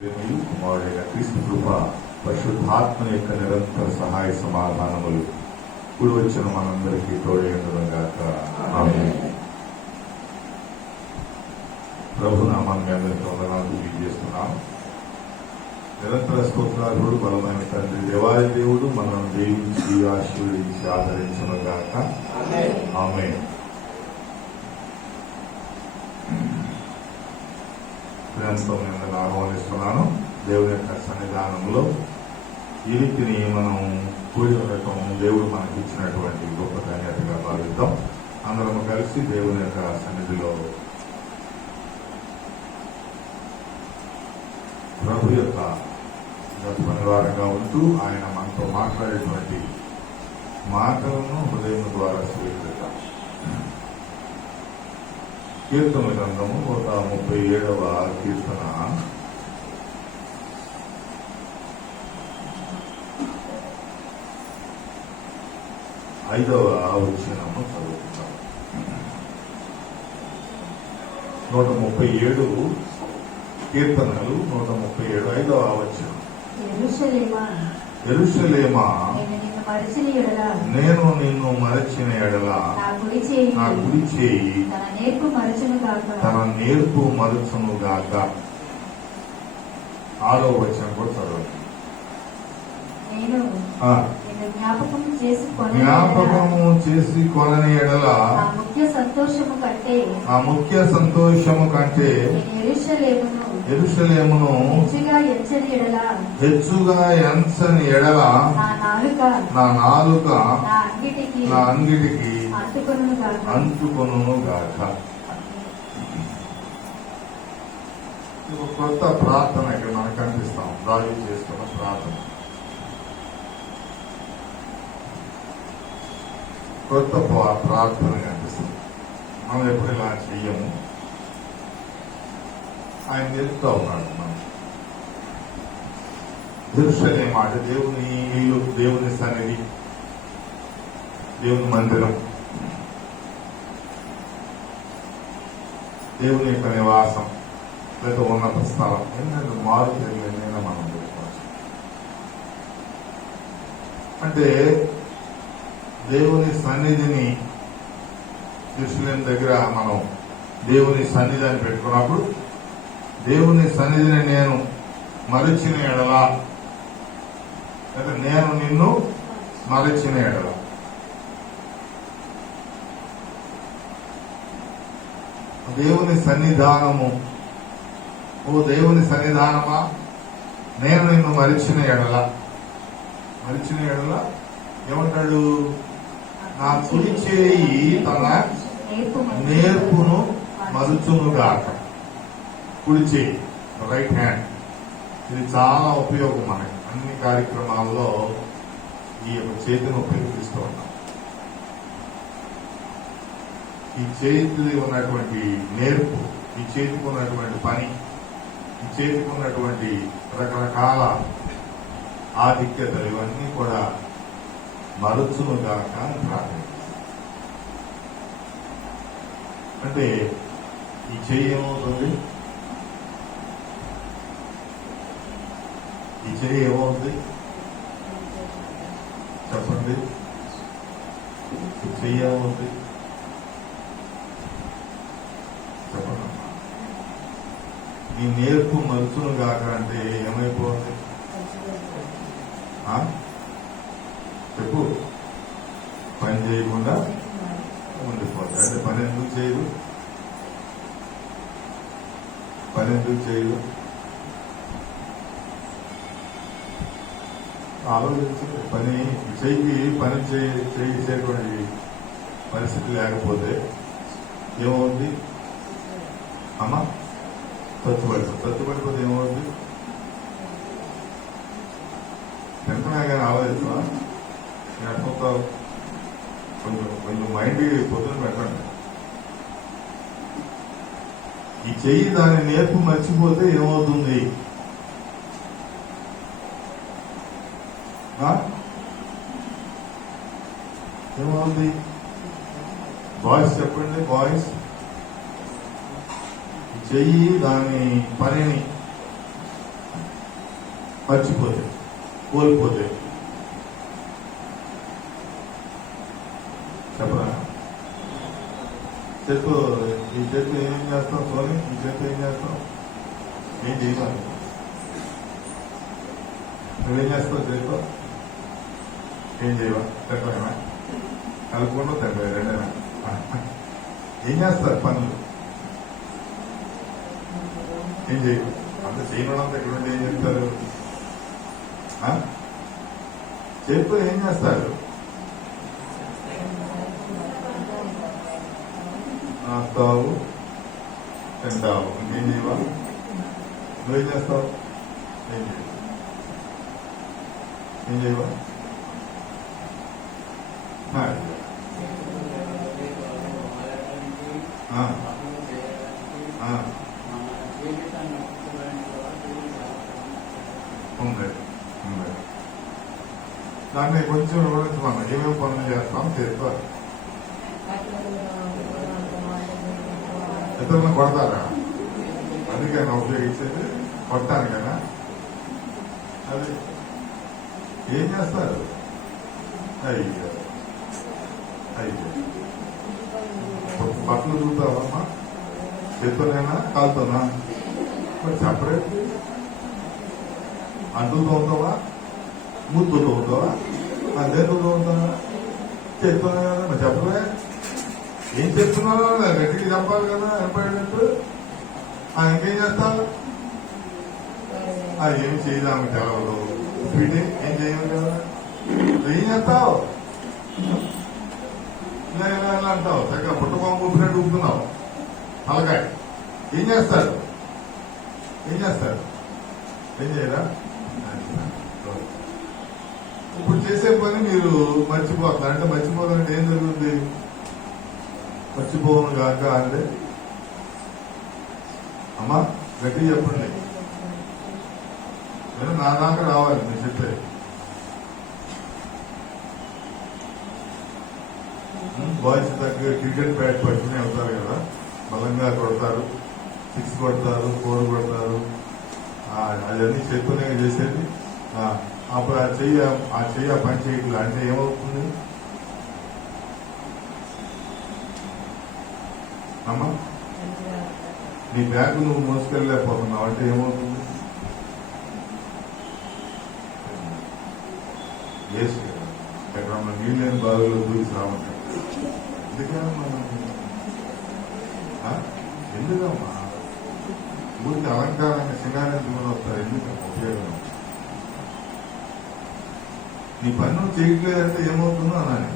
కుమారుడైన క్రీస్తు కృప పరిశుద్ధాత్మ యొక్క నిరంతర సహాయ సమాధానములు ఇప్పుడు వచ్చిన మనందరికీ తోడేందుగాక ఆమేన్. ప్రభు నామాన్ని మీ అందరికీ వందనాలు తెలియజేస్తున్నాం. నిరంతర స్తోత్రాలు బలమైన తండ్రి దేవాది దేవుడు మనల్ని దీవించి ఆశీర్వదించి ఆదరించునుగాక ఆమేన్. ఎంతో నేను ఆహ్వానిస్తున్నాను. దేవుని యొక్క సన్నిధానంలో ఈ రీతిని మనం కూడి ఉండటం దేవుడు మనకి ఇచ్చినటువంటి గొప్ప ధన్యతగా భావిద్దాం. అందరం కలిసి దేవుని యొక్క సన్నిధిలో ప్రభు యొక్క పనివారంగా ఉంటూ ఆయన మనతో మాట్లాడేటువంటి మాటలను హృదయం ద్వారా స్వీకరిద్దాం. కీర్తన గ్రంథము 137వ కీర్తన 5వ వచనము చదువుతున్నాం. 137 కీర్తనలు 137 5వ వచనం. యెరూషలేమా నేను నిన్ను మరచిన ఎడల నా కుడి చేయి తన నేర్పు మరచును గాక. 6వ వచనం కూడా చదవండి. జ్ఞాపకము చేసి కొనని ఎడల ఆ ముఖ్య సంతోషము కంటే యెరూషలేమును హెచ్చుగా ఎంచని ఎడల నా నాలుక నా అంగిటికి అంటుకొనును గాక. ఒక కొత్త ప్రార్థన ఇక్కడ మనకు కనిపిస్తాం. దావీదు చేస్తున్న ప్రార్థన కొత్త ప్రార్థన కనిపిస్తుంది. మనం ఎప్పుడు ఇలా చెయ్యము. ఆయన చెప్తా ఉన్నాడు. మనం యెరూషలేము మాట దేవుని ఇల్లు, దేవుని సన్నిధి, దేవుని మందిరం, దేవుని యొక్క నివాసం లేదా ఉన్నత స్థలం ఏంటంటే మారు తెలియనైనా మనం చెప్పుకోవచ్చు. అంటే దేవుని సన్నిధిని యెరూషలేము దగ్గర మనం దేవుని సన్నిధి అని పెట్టుకున్నప్పుడు దేవుని సన్నిధిని నేను మరచిన ఎడల లేదా నేను నిన్ను మరచిన ఎడల దేవుని సన్నిధానము, ఓ దేవుని సన్నిధానమా నేను నిన్ను మరిచిన ఎడల ఏమంటాడు? నా కుడి చేయి తన నేర్పును మరుచును గాక. కుడి చేయి, రైట్ హ్యాండ్. ఇది చాలా ఉపయోగం మనకి. అన్ని కార్యక్రమాల్లో ఈ యొక్క చేతిని ఉపయోగిస్తూ ఉన్నాం. ఈ చేతికి ఉన్నటువంటి నేర్పు, ఈ చేతికి ఉన్నటువంటి పని, ఈ చేతికి ఉన్నటువంటి రకరకాల ఆధిక్యతలు ఇవన్నీ కూడా మరుచును గాక అని ప్రార్థిస్తాం. అంటే ఈ చెయ్యి ఏమవుతుంది? ఈ చెయ్యి ఏమవుతుంది చెప్పండి. ఈ చెయ్యి ఏమవుతుంది చెప్పండి. ఈ నేర్పు మరుచును గాక అంటే ఏమైపోతుంది? చెప్పు. పని చేయకుండా ఉండిపోతుంది. అంటే పని ఎందుకు చేయదు? ఆలోచించండి. చెయ్యికి పని చేసేటువంటి పరిస్థితి లేకపోతే ఏమవుతుంది అమ్మా? తచ్చుపడిపోతే ఏమవుతుంది? వెంటనే కానీ ఆలోచిస్తున్నా ఎట్లుంటావు? కొంచెం మైండ్ పొద్దున పెట్టండి. ఈ చెయ్యి దాని నేర్పు మర్చిపోతే ఏమవుతుంది? ఏమవుతుంది? బాయ్స్ చెప్పండి. బాయ్స్, చెయ్యి దాని పనిని మర్చిపోతే, కోల్పోతే చెప్పరా? చేత్తో ఈ చేత్తో ఏం చేస్తాం సోని? ఈ చేత్తో ఏం చేస్తాం? ఏం చేయాలి? నువ్వేం చేస్తావు చేత్తో? ఏం చేయవా? తింటామేనా? కలుపుకుండా తింటాయి రెండేనా? ఏం చేస్తారు పనులు? ఏం చేయవు. అంత చేయడం ఎక్కడుంటే ఏం చెప్తారు? చేత్తో ఏం చేస్తారు? నాస్తావు, తింటావు. ఇంకేం చేయవా? నువ్వేం చేస్తావు? ఏం చేయవు. ఏం చేయవా? ఉంది. దాన్ని కొంచెం వివరించమన్నా. ఏమేమి పనులు చేస్తాం చేస్తా? ఇతరులను కొడతారా? అందుకైనా ఉపయోగించేది కొట్టాను కదా. అది ఏం చేస్తారు? అయ్యో బట్టలు చూద్దామమ్మా. చేత్తోనేనా కాలుతోనా? మరి సపరేట్. అంటులతో ఉంటావా? మూతుతో ఉంటావా? దేంతో ఉంటావా? చేత్తోనే కదా. మరి చెప్పలే ఏం చెప్తున్నారో గట్టిగా చెప్పాలి కదా. ఎంపైనట్టు ఇంకేం చేస్తావు? ఏం చేయదాము తెలవదు. ఫిట్టింగ్ ఏం చేయదు కదా. ఏం చేస్తావు? ఇలా అంటావు. చక్కగా పుట్టబొమ్మ ఊపినట్టు ఊపుతున్నావు. తలకాయ ఏం చేస్తాడు? ఏం చేస్తాడు? ఏం చేయరా? ఇప్పుడు చేసే పని మీరు మర్చిపోతారు. అంటే మర్చిపోతారంటే ఏం జరుగుతుంది? మర్చిపోవను కాక అంటే అమ్మా గట్టి చెప్పండి. నేను నా దాకా రావాలి నేను చెప్పే. బాయ్స్ దగ్గర క్రికెట్ బ్యాట్ పట్టుకుని వెళ్తారు కదా. బలంగా కొడతారు, 6 కొడతారు, 4 కొడతారు. అవన్నీ చేత్తోనే చేసేది. అప్పుడు ఆ చెయ్యి పని చేయట్లా అంటే ఏమవుతుంది అమ్మా? నీ బ్యాగ్ నువ్వు మోసుకెళ్ళలేకపోతున్నావు అంటే ఏమవుతుంది? వేస్ట్ కదా. ఎక్కడ మన నీళ్ళు లేని బాధలో దూసి రావంటారు. ఎందుకమ్మా ఊరికి అలంకారంగా సింగారెడ్డి కూడా వస్తారు? ఎందుకమ్మా ఉపయోగం? నీ పని నువ్వు చేయట్లేదంటే ఏమవుతుందో అనాలి.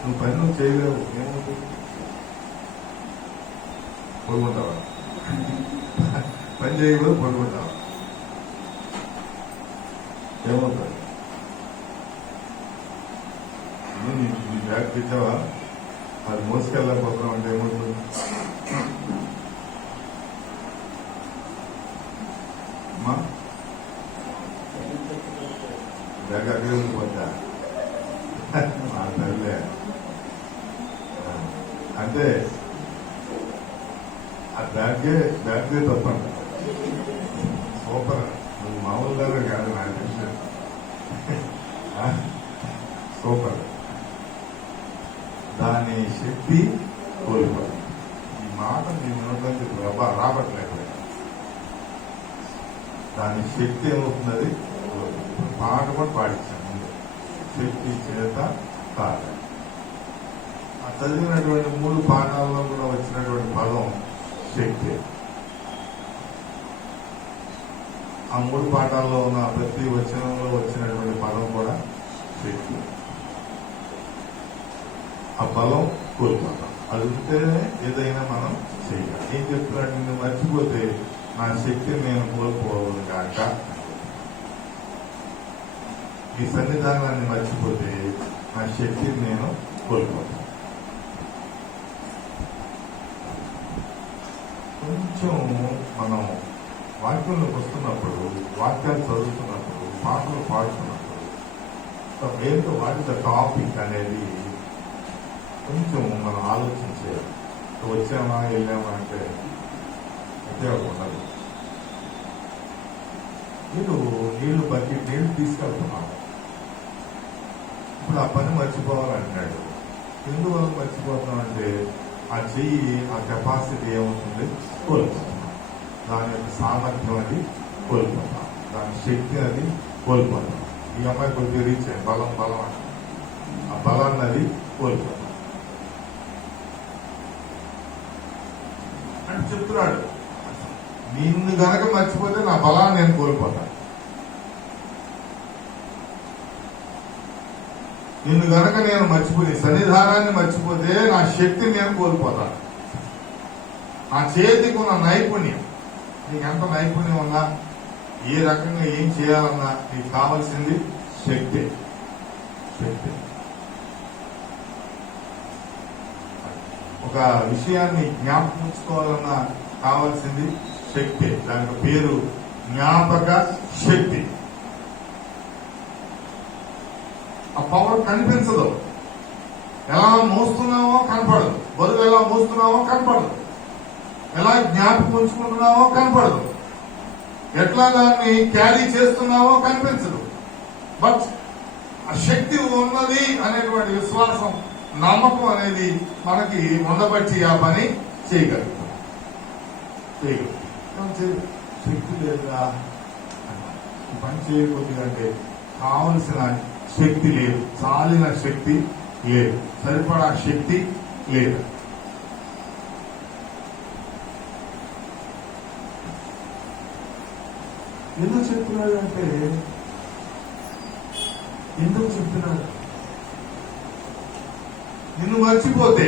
నువ్వు పని నువ్వు చేయలేవు ఏమవుతుంది? పడుకుంటావా? పని చేయకపోతే పడుకుంటావా? ఏమవుతుంది? నీ బ్యాగ్ తెచ్చావా? అది మోసుకెళ్ళకపోతున్నాం అంటే ఏమవుతుంది? అమ్మా బ్యాగ్ అక్కడే ఉండిపోతా మా తల్లే. అంటే ఆ బ్యాగే తప్పంట. సూపర్. నువ్వు మామూలుగానే కాదు నా అటెన్షన్. సూపర్. దాని శక్తి కోల్పోతుంది. ఈ మాట నీ మనోకి రాబట్టలేదు. దాని శక్తి ఏమవుతున్నది? పాట కూడా పాడించాను ముందు. శక్తి చేత కాదు. ఆ చదివినటువంటి 3 పాఠాల్లో కూడా వచ్చినటువంటి పదం శక్తి. ఆ 3 పాఠాల్లో ఉన్న ప్రతి వచనంలో వచ్చినటువంటి పదం కూడా శక్తి. ఆ బలం కోల్పోతాం. అది ఉంటేనే ఏదైనా మనం చేయాలి. ఏం చెప్తున్నాడు? నిన్ను మర్చిపోతే నా శక్తిని నేను కోల్పోవను కాక. ఈ సన్నిధానాన్ని మర్చిపోతే నా శక్తిని నేను కోల్పోతాను. కొంచెం మనం వాక్యంలోకి వస్తున్నప్పుడు, వాక్యాలు చదువుతున్నప్పుడు, పాటలు పాడుతున్నప్పుడు ఏంటో వాటి టాపిక్ అనేది కొంచెం మనం ఆలోచించేయాలి. వచ్చామా వెళ్ళామా అంటే ఉపయోగం ఉండదు. నీళ్లు బకెట్ నీళ్లు తీసుకెళ్తున్నావు. ఇప్పుడు ఆ పని మర్చిపోవాలంటాడు. ఎందువల్ల మర్చిపోతున్నాం అంటే ఆ చెయ్యి ఆ కెపాసిటీ ఏమవుతుంది, కోల్పోతున్నాం. దాని యొక్క సామర్థ్యం అది కోల్పోతాం, దాని శక్తి అది కోల్పోతాం. ఈ అమ్మాయి కొద్దిగా రీచ్ అయ్యి బలం అంట, ఆ బలాన్ని అది కోల్పోతాం అని చెప్తున్నాడు. నిన్ను గనక మర్చిపోతే నా బలాన్ని నేను కోల్పోతాను. నిన్ను గనక నేను మర్చిపోయి సన్నిధానాన్ని మర్చిపోతే నా శక్తిని నేను కోల్పోతాను. నా చేతికి ఉన్న నైపుణ్యం, నీకు ఎంత నైపుణ్యం ఉన్నా, ఏ రకంగా ఏం చేయాలన్నా నీకు కావాల్సింది శక్తి. ఒక విషయాన్ని జ్ఞాపకించుకోవాలన్నా కావాల్సింది శక్తి. దానికి పేరు జ్ఞాపక శక్తి. ఆ పవర్ కనిపించదు. ఎలా మోస్తున్నావో కనపడదు, బరువు ఎలా మోస్తున్నావో కనపడదు, ఎలా జ్ఞాపకం ఉంచుకుంటున్నావో కనపడదు, ఎట్లా దాన్ని క్యారీ చేస్తున్నావో కనిపించదు. బట్ ఆ శక్తి ఉన్నది అనేటువంటి విశ్వాసం, నమ్మకం అనేది మనకి ఉండబట్టి ఆ పని చేయగలుగుతాం. శక్తి లేదా ఈ పని చేయకపోతే అంటే కావలసిన శక్తి లేదు, చాలిన శక్తి లేదు, సరిపడా శక్తి లేదు. ఎందుకు చెప్తున్నాడు అంటే నిన్ను మర్చిపోతే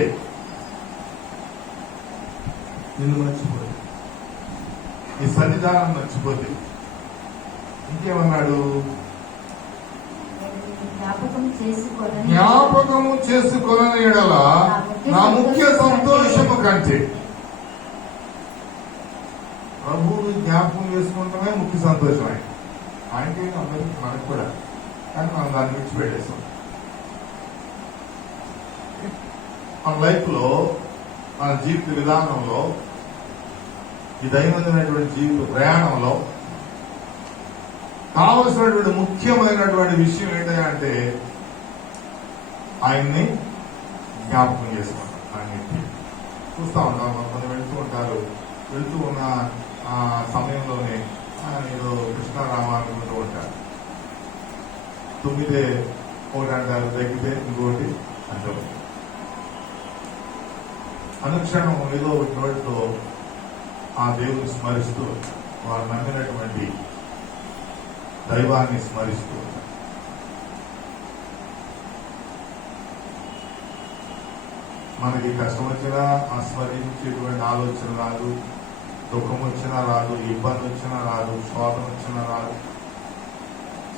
నీ సన్నిధానం మర్చిపోతే ఇంకేమన్నాడు, జ్ఞాపకము చేసుకొనని యెడల నా ముఖ్య సంతోషము కంటే. ప్రభువుని జ్ఞాపకం చేసుకుంటమే ముఖ్య సంతోషం. ఆయనకే అందరికీ, మనకు కూడా. కానీ మనం దాన్ని విడిచిపెట్టేస్తాం. మన లైఫ్ లో, మన జీవిత విధానంలో, ఈ దైనందినటువంటి జీవిత ప్రయాణంలో కావలసినటువంటి ముఖ్యమైనటువంటి విషయం ఏంటంటే ఆయన్ని జ్ఞాపకం చేసుకుంటాం. ఆయన్ని చూస్తూ ఉంటాం. కొంతమంది వెళ్తూ ఉన్న ఆ సమయంలోనే ఏదో కృష్ణారామ అనుకుంటూ ఉంటారు. తుమ్మితే ఒకటి అంటారు, తగ్గితే ఇంకోటి అంటారు. అనుక్షణం ఏదో ఒక నోటితో ఆ దేవుని స్మరిస్తూ, వారు నమ్మినటువంటి దైవాన్ని స్మరిస్తూ. మనకి కష్టం వచ్చినా ఆ స్మరించేటువంటి ఆలోచన రాదు, దుఃఖం వచ్చినా రాదు, ఇబ్బంది వచ్చినా రాదు, శోధన వచ్చినా రాదు,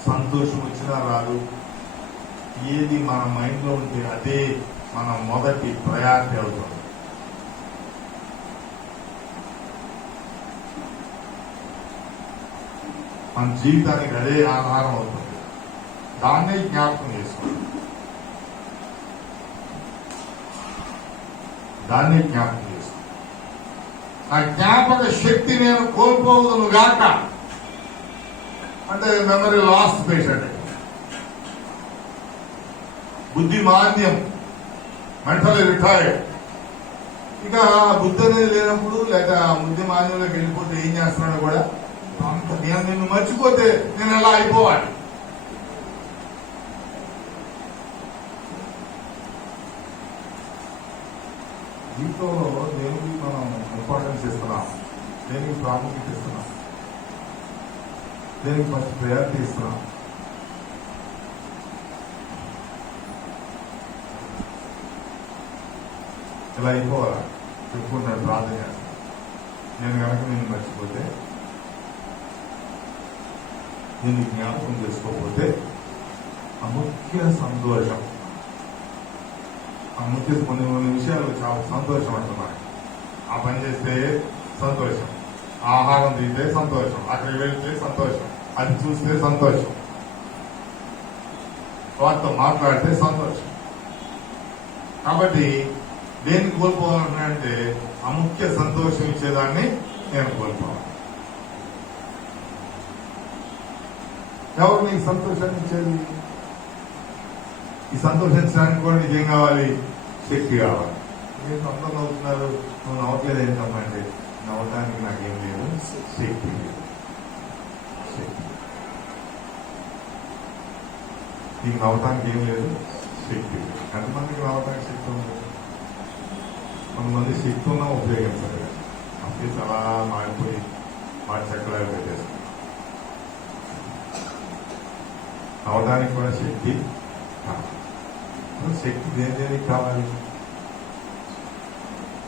సంతోషం వచ్చినా రాదు. ఏది మన మైండ్ లో ఉంటే అదే మన మొదటి ప్రయారిటీ అవుతుంది. మన జీవితానికి అదే ఆధారం అవుతుంది. దాన్నే జ్ఞాపకం చేసుకోండి. ఆ జ్ఞాపక శక్తి నేను కోల్పోదును గాక అంటే మెమరీ లాస్ పేషెంట్, బుద్ధి మాంద్యం, మెంటలీ రిటైర్డ్. ఇక బుద్ధి అనేది లేనప్పుడు, లేక బుద్ధి మాంద్యంలోకి వెళ్ళిపోతే ఏం చేస్తున్నాడు కూడా, నేను నిన్ను మర్చిపోతే నేను ఎలా అయిపోవాలి. జీవితంలో దేనికి మనం ఇంపార్టెన్స్ ఇస్తున్నాం, దేనికి ప్రాముఖ్యత ఇస్తున్నాం, దేనికి ఫస్ట్ ప్రయారిటీ ఇస్తున్నాం. ఇలా అయిపోవాలా చెప్పుకుంటాడు ప్రార్థన చేస్తాను. నేను కనుక నేను మర్చిపోతే, నేను జ్ఞాపకం చేసుకోకపోతే అముఖ్య సంతోషం, కొన్ని విషయాలు చాలా సంతోషం అంటున్నాను. ఆ పని చేస్తే సంతోషం, ఆహారం తింటే సంతోషం, అక్కడికి వెళ్తే సంతోషం, అది చూస్తే సంతోషం, వాటితో మాట్లాడితే సంతోషం. కాబట్టి దేనికి కోల్పోవాలంటే అముఖ్య సంతోషం ఇచ్చేదాన్ని నేను కోల్పోవాలి. ఎవరు నీకు సంతోషాన్ని ఇచ్చేది? ఈ సంతోషించడానికి కూడా నీకు ఏం కావాలి? శక్తి కావాలి. మీరు అందరూ నవ్వుతున్నారు, నువ్వు నవ్వట్లేదు ఏంటమ్మా అంటే, నవ్వటానికి నాకేం లేదు, శక్తి లేదు. శక్తి నీకు నవ్వటానికి ఏం లేదు, శక్తి లేదు. ఎంతమందికి నవ్వటానికి శక్తి ఉంది? కొంతమంది శక్తి ఉన్నా ఉపయోగించాలి. అప్పుడు చాలా మారిపోయి మాట చక్కలాగా పెట్టేస్తారు. నవ్వడానికి కూడా శక్తి కావాలి. శక్తి దేనికి కావాలి?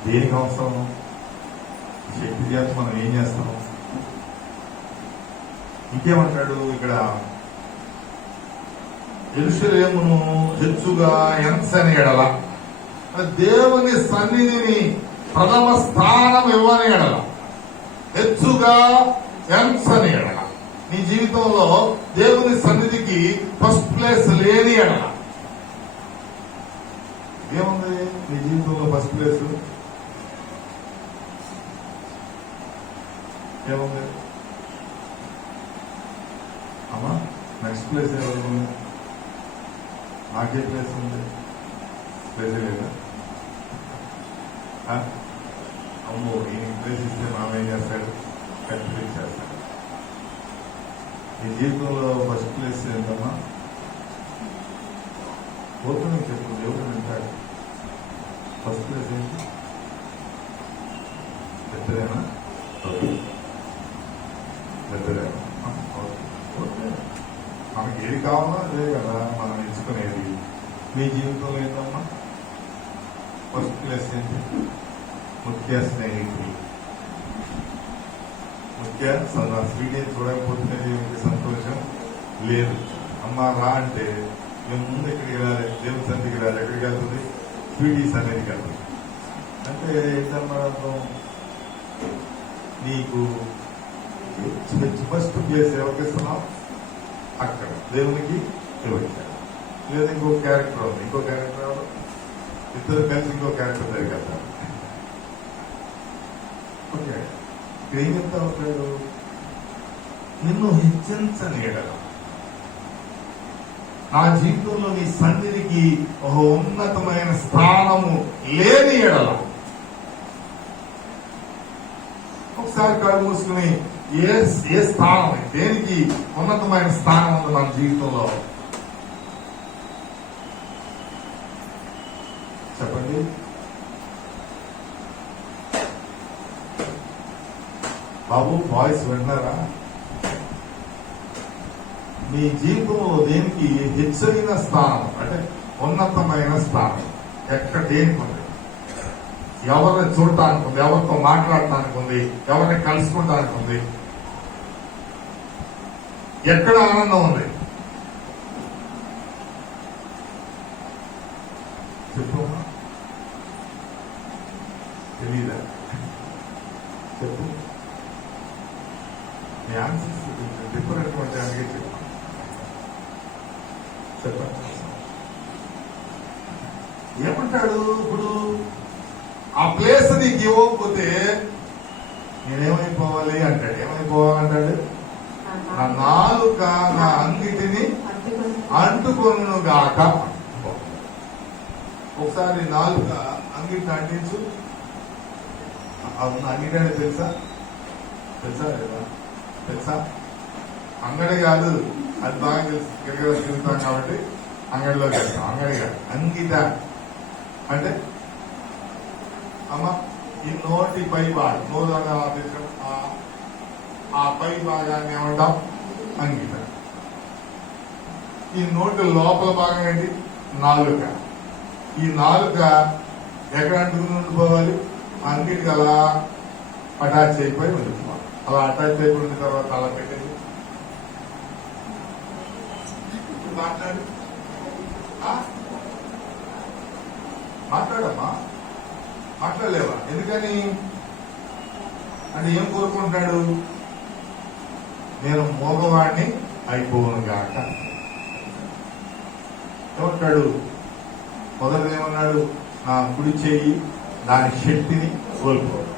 దేనికి అవసరం? శక్తి చేత మనం ఏం చేస్తాం? ఇంకేమంటాడు ఇక్కడ? యెరూషలేమును హెచ్చుగా ఎంచని ఎడల, దేవుని సన్నిధిని ప్రథమ స్థానం ఇవ్వని ఎడల, హెచ్చుగా ఎంచని ఎడల, నీ జీవితంలో దేవుని సన్నిధికి ఫస్ట్ ప్లేస్ లేని ఎడల, ఏముంది నీ జీవితంలో ఫస్ట్ ప్లేస్? ఏముంది అమ్మా? నెక్స్ట్ ప్లేస్ ఎవరు? నాకే ప్లేస్ ఉంది? ప్లేస్ లేదా? అమ్మో, ఈయన ప్లేస్ ఇస్తే మనం ఏం చేస్తాడు? కంప్లీట్ చేస్తాడు. నీ జీవితంలో ఫస్ట్ ప్లేస్ ఏంటమ్మా? ఓపెన్ చెప్పు, దేవుడు వింటాడు. ఫస్ట్ ప్లేస్ ఏంటి? పెద్దరేనా? పెద్దరేనా? ఓకే. మనకి ఏది కావాలో అదే కదా మనం ఎంచుకునేది. మీ జీవితంలో ఏంటమ్మా ఫస్ట్ ప్లేస్ ఏంటి? ముఖ్య స్నేహితులు, ముఖ్య స్వీటీ చూడకపోతే సంతోషం లేదు. అమ్మ రా అంటే మేము ముందు ఎక్కడికి వెళ్ళాలి? దేవుని సన్నిధికి వెళ్ళాలి. ఎక్కడికి వెళ్తుంది? స్వీటీ సన్నిధికి వెళ్తుంది. అంటే ఏంటమ్మా అర్థం? నీకు ఫస్ట్ ప్లేస్ ఎవరికి ఇస్తున్నావు? అక్కడ దేవునికి ఇవ్వచ్చారు. లేదా ఇంకో క్యారెక్టర్ ఉంది, ఇంకో క్యారెక్టర్, ఇద్దరు కలిసి ఇంకో క్యారెక్టర్ జరిగేస్తారు. ఓకే, ఇక్కడ ఏం చెప్తా ఉంటాడు? నిన్ను హెచ్చించని ఎడల, నా జీవితంలో నీ సన్నిధికి ఒక ఉన్నతమైన స్థానము లేని ఎడల, ఒకసారి కళ్ళు మూసుకుని ఏ స్థానం, దేనికి ఉన్నతమైన స్థానం ఉంది మన జీవితంలో? చెప్పండి. బాబు వాయిస్ వింటారా? మీ జీవితంలో దేనికి హెచ్చరిన స్థానం అంటే ఉన్నతమైన స్థానం ఎక్కడ దేనికి ఉంది? ఎవరిని చూడటానికి ఉంది, ఎవరితో మాట్లాడటానికి ఉంది, ఎవరిని కలుసుకోవడానికి ఉంది, ఎక్కడ ఆనందం ఉంది? చెప్పు. తెలీదా? చెప్పు. మీ ఆన్సర్స్ డిఫరెంట్ అంటే చెప్పు. చెప్పండి. ఏమంటాడు ఇప్పుడు? ఆ ప్లేస్ నీకు ఇవ్వకపోతే నేనేమైపోవాలి అంటాడు. ఏమైపోవాలంటాడు? నా నాలుక నా అంగిటిని అంటుకొను గాక. ఒకసారి నాలుక అంగిటిని అంటించు. అంగిటి అంటే తెలుసా? తెలుసా లేదా? తెలుసా? అంగడి కాదు, అది బాగా తెలుసు. గిరిగిర తిరుగుతాం కాబట్టి అంగడిలోకి వెళ్తాం. అంగడి కాదు, అంగిట అంటే అమ్మ ఈ నోటి పై భాగం, నోరు ఆ పై భాగాన్ని ఏమంటాం? అంగిట. ఈ నోటి లోపల భాగం ఏంటి? నాలుక. ఈ నాలుక ఎక్కడ అంటుకుని ఉండిపోవాలి? అంగిటికి అలా అటాచ్ అయిపోయి ఉండిపోవాలి. అలా అటాచ్ అయిపోయి ఉన్న తర్వాత అలా పెట్టేది. మాట్లాడు, మాట్లాడమ్మా. మాట్లాడలేవా? ఎందుకని అంటే ఏం కోరుకుంటాడు? నేను మోగవాడిని అయిపోను గాక. ఏమంటాడు? మొదట ఏమన్నాడు? నా కుడి చేయి దాని శక్తిని కోల్పోవడం.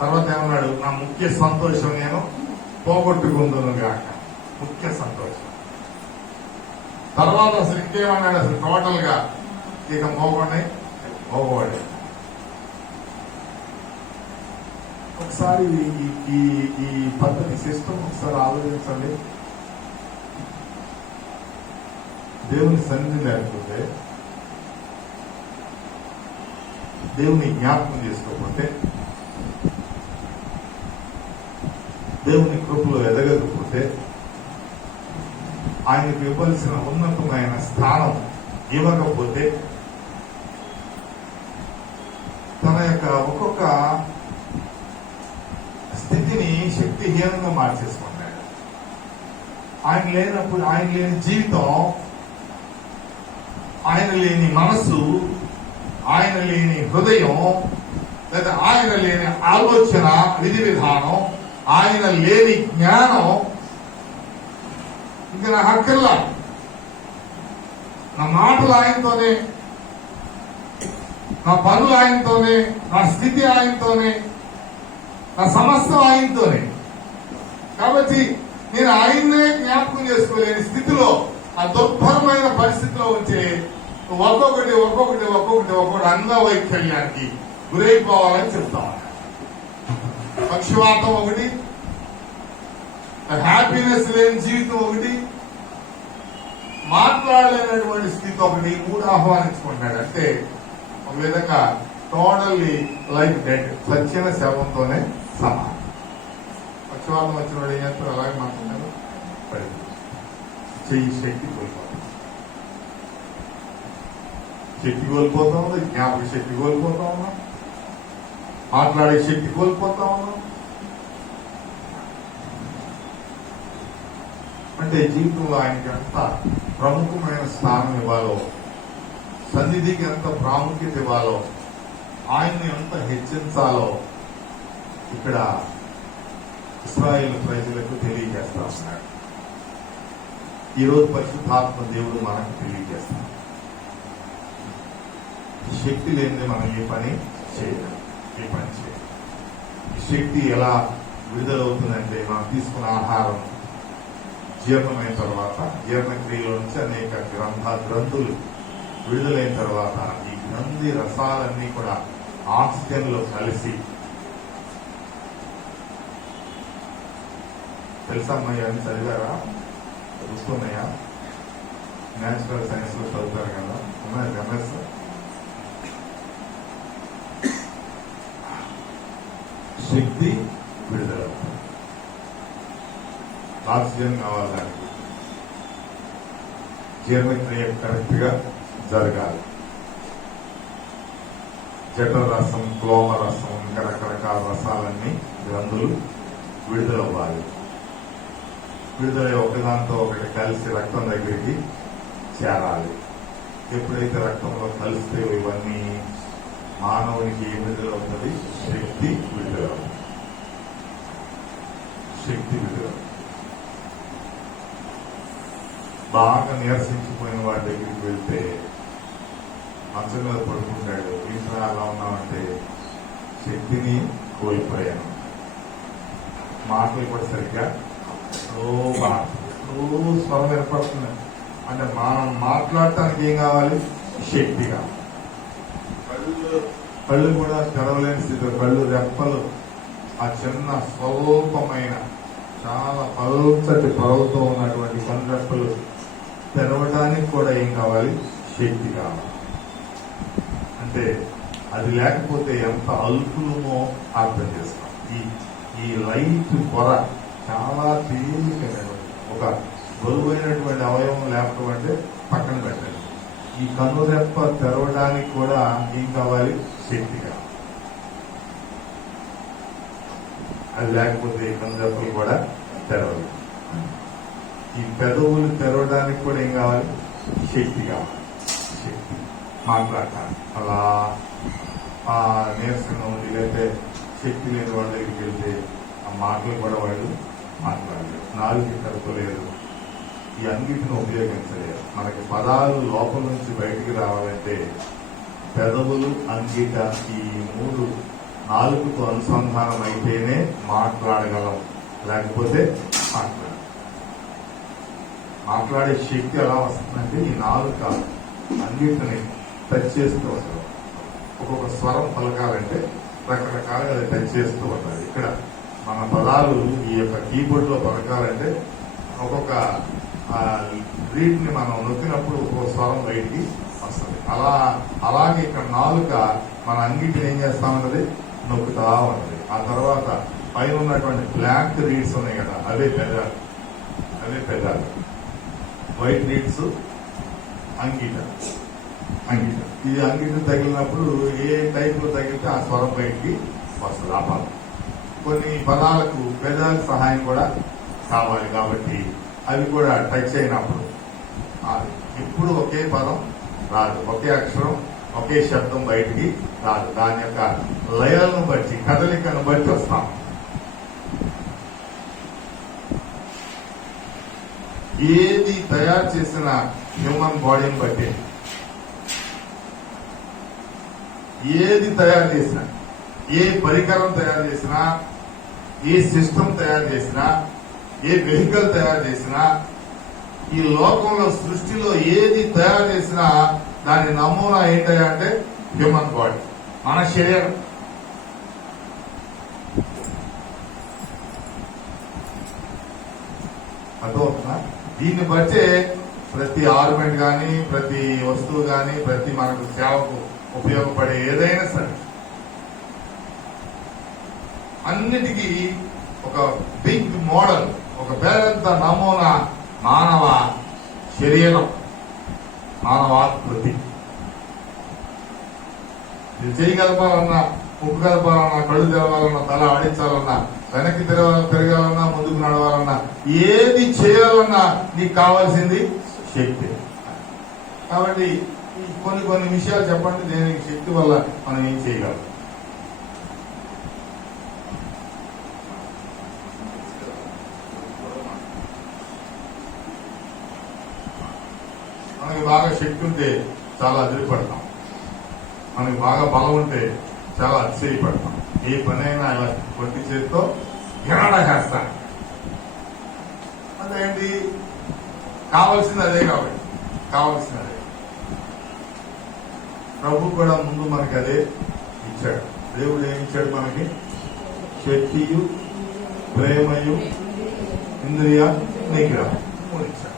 తర్వాత ఏమన్నాడు? నా ముఖ్య సంతోషం నేను పోగొట్టుకుందును గాక. ముఖ్య సంతోషం. తర్వాత అసలు ఇంకేమన్నాడు? అసలు టోటల్ గా ఇక మోగొండి మోగవాడే. ఒకసారి ఈ పద్ధతి సిస్టమ్ ఒకసారి ఆలోచించండి. దేవుని సన్నిధి లేకపోతే, దేవుని జ్ఞాపకం చేసుకోకపోతే, దేవుని కృపలో ఎదగకపోతే, ఆయనకు ఇవ్వాల్సిన ఉన్నతమైన స్థానం ఇవ్వకపోతే, తన యొక్క ఒక్కొక్క స్థితిని శక్తిహీనంగా మార్చేసుకుంటాడు. ఆయన లేనప్పుడు, ఆయన లేని జీవితం, ఆయన లేని మనసు, ఆయన లేని హృదయం, లేదా ఆయన లేని ఆలోచన విధి విధానం, ఆయన లేని జ్ఞానం ఇంకా నా హక్కల్లా. నా మాటలు ఆయనతోనే, నా పనులు ఆయనతోనే, నా స్థితి ఆయనతోనే, నా సమస్తం ఆయనతోనే. కాబట్టి నేను ఆయన్నే జ్ఞాపకం చేసుకోలేని స్థితిలో, ఆ దుర్భరమైన పరిస్థితిలో ఉంటే ఒక్కొక్కటి ఒక్కొక్కటి ఒక్కొక్కటి ఒక్కొక్కటి అంగవైకల్యానికి గురైపోవాలని చెప్తాం. పక్షవాతం ఒకటి, హ్యాపీనెస్ లేని జీవితం ఒకటి, మాట్లాడలేనటువంటి స్థితి ఒకటి, మూడు ఆహ్వానించుకుంటాడు. అంటే ఒక విధంగా టోటల్లీ లైక్ డెడ్, సచ్చిన శవంతోనే సమానం. పక్షవాతం వచ్చిన వాడు ఏం చేస్తారు? అలాగే మాట్లాడారు, చెయ్యి శక్తి కోల్పోతాం, శక్తి కోల్పోతా ఉంది, జ్ఞాపక శక్తి కోల్పోతా ఉన్నాం, మాట్లాడే శక్తి కోల్పోతా ఉన్నాం. అంటే జీవితంలో ఆయనకి ఎంత ప్రముఖమైన స్థానం ఇవ్వాలో, సన్నిధికి ఎంత ప్రాముఖ్యత ఇవ్వాలో, ఆయన్ని ఎంత హెచ్చించాలో ఇక్కడ ఇశ్రాయేలు ప్రజలకు తెలియజేస్తా ఉన్నాడు. ఈరోజు పరిశుద్ధాత్మ దేవుడు మనకు తెలియజేస్తాడు. శక్తి లేనిది మనం ఏ పని చేయలేం. ఈ శక్తి ఎలా విడుదలవుతుందంటే, మనం తీసుకున్న ఆహారం జీర్ణమైన తర్వాత, జీర్ణక్రియలో నుంచి అనేక గ్రంథులు విడుదలైన తర్వాత, ఈ గ్రంథి రసాలన్నీ కూడా ఆక్సిజన్ లో కలిసి, తెలుసా అమ్మాయి అని చదివారా? చూస్తున్నాయా? నేచురల్ సైన్స్ లో చదువుతారు కదా, ఉన్నాయి ఎంఎస్. శక్తి విడుదల, ఆక్సిజన్ కావాలి, దానికి జీర్ణక్రియ కరెక్ట్ గా జరగాలి. జఠ రసం, క్లోమ రసం, ఇంకా రకరకాల రసాలన్నీ గ్రంథులు విడుదలవ్వాలి. విడుదలై ఒకదాంతో ఒకటి కలిసి రక్తం దగ్గరికి చేరాలి. ఎప్పుడైతే రక్తంలో కలిస్తే ఇవన్నీ మానవునికి ఏం విడుదలవుతుంది? శక్తి విడుదలవుతుంది. శక్తి విడుదల. బాగా నీరసించిపోయిన వాడి దగ్గరికి వెళ్తే మంచం మీద పడుకుంటాడు. ఇంట్లో ఎలా ఉన్నామంటే శక్తిని కోల్పోయాను, మాటలు కూడా సరిగ్గా స్వరం ఏర్పడుతుంది. అంటే మనం మాట్లాడటానికి ఏం కావాలి? శక్తి కావాలి. కళ్ళు కూడా తెరవలేని స్థితిలో, కళ్ళు రెప్పలు ఆ చిన్న స్వల్పమైన చాలా పల్చటి పొరలతో ఉన్నటువంటి కళ్ళు రెప్పలు తెరవడానికి కూడా ఏం కావాలి? శక్తి కావాలి. అంటే అది లేకపోతే ఎంత అల్పులమో అర్థం చేస్తాం. ఈ లైట్ పొర చాలా తేలికైనటువంటి, ఒక బరువైనటువంటి అవయవం లేకపోతే పక్కన పెట్టండి. ఈ కన్నురెప్ప తెరవడానికి కూడా ఏం కావాలి? శక్తి కావాలి. అది లేకపోతే ఈ కన్నురెప్పలు కూడా తెరవదు. ఈ పెదవులు తెరవడానికి కూడా ఏం కావాలి? శక్తి కావాలి. శక్తి మాట్లాడటానికి. అలా ఆ నీరసంగా ఉండి లేకపోతే శక్తి లేని వాళ్ళ దగ్గరికి వెళ్తే ఆ మాటలు కూడా వాళ్ళు మాట్లాడలేదు. నాలుగు కలుపలేదు, ఈ అన్నిటిని ఉపయోగించలేదు. మనకి పదాలు లోపల నుంచి బయటికి రావాలంటే పెదవులు, అంగిట, ఈ మూడు నాలుగుతో అనుసంధానం అయితేనే మాట్లాడగలం. లేకపోతే మాట్లాడు. మాట్లాడే శక్తి ఎలా వస్తుందంటే ఈ నాలుక అన్నిటిని టచ్ చేస్తూ వస్తుంది. ఒక్కొక్క స్వరం పలకాలంటే రకరకాలుగా అది టచ్ చేస్తూ ఉంటుంది. ఇక్కడ మన పదాలు ఈ యొక్క కీబోర్డ్ లో పలకాలంటే ఒక్కొక్క రీడ్ని మనం నొక్కినప్పుడు ఒక్కొక్క స్వరం బయటికి వస్తుంది. అలాగే ఇక్కడ నాలుక మన అంగిటిని ఏం చేస్తా ఉన్నది, నొక్కుతా ఉన్నది. ఆ తర్వాత పైన ఉన్నటువంటి బ్లాక్ రీడ్స్ ఉన్నాయి కదా, అవే పెదాలు వైట్ రీడ్స్ అంగిట. ఇది అంగిట తగిలినప్పుడు ఏ టైప్ లో తగిలితే ఆ స్వరం బయటికి వస్తుంది. ఆ పదం కొన్ని పదాలకు పెదాల సహాయం కూడా కావాలి కాబట్టి అవి కూడా టచ్ అయినప్పుడు ఎప్పుడు ఒకే పదం రాదు, ఒకే అక్షరం ఒకే శబ్దం బయటికి రాదు. దాని యొక్క లయలను బట్టి కదలికను బట్టి వస్తాం. ఏది తయారు చేసిన హ్యూమన్ బాడీని బట్టి, ఏది తయారు చేసినా, ఏ పరికరం తయారు చేసినా, ఏ సిస్టమ్ తయారు చేసినా, ఏ వెహికల్ తయారు చేసినా, ఈ లోకంలో సృష్టిలో ఏది తయారు చేసినా దాని నమూనా ఏంటంటే అంటే హ్యూమన్ బాడీ, మన శరీరం. అర్థమవుతుందా? దీన్ని బట్టే ప్రతి ఆర్నమెంట్ కానీ, ప్రతి వస్తువు కానీ, ప్రతి మనకు సేవకు ఉపయోగపడే ఏదైనా సరే అన్నిటికీ ఒక బిగ్ మోడల్, ఒక పెద్ద నమూనా మానవ శరీరం, మానవాకృతి. ఇది చేయగలపాలన్నా, ముక్కు కలపాలన్నా, కళ్ళు తెరవాలన్నా, తల ఆడించాలన్నా, వెనక్కి తిరగాలన్నా, ముందుకు నడవాలన్నా, ఏది చేయాలన్నా నీకు కావాల్సింది శక్తి. కాబట్టి కొన్ని విషయాలు చెప్పండి, దేనికి శక్తి వల్ల మనం ఏం చేయగలం. మనకి బాగా శక్తి ఉంటే చాలా అదిరిపడతాం, మనకి బాగా బలం ఉంటే చాలా అతిశయపడతాం. ఏ పనైనా ఇలా కొట్టి చేతితో గిరాడా చేస్తాం. అదేంటి, కావాల్సింది అదే. కాబట్టి కావాల్సింది అదే. ప్రభు కూడా ముందు మనకి అదే ఇచ్చాడు. దేవుడు ఏమి ఇచ్చాడు మనకి? శక్తియు, ప్రేమయు, ఇంద్రియ నిగ్రహం ఇచ్చాడు.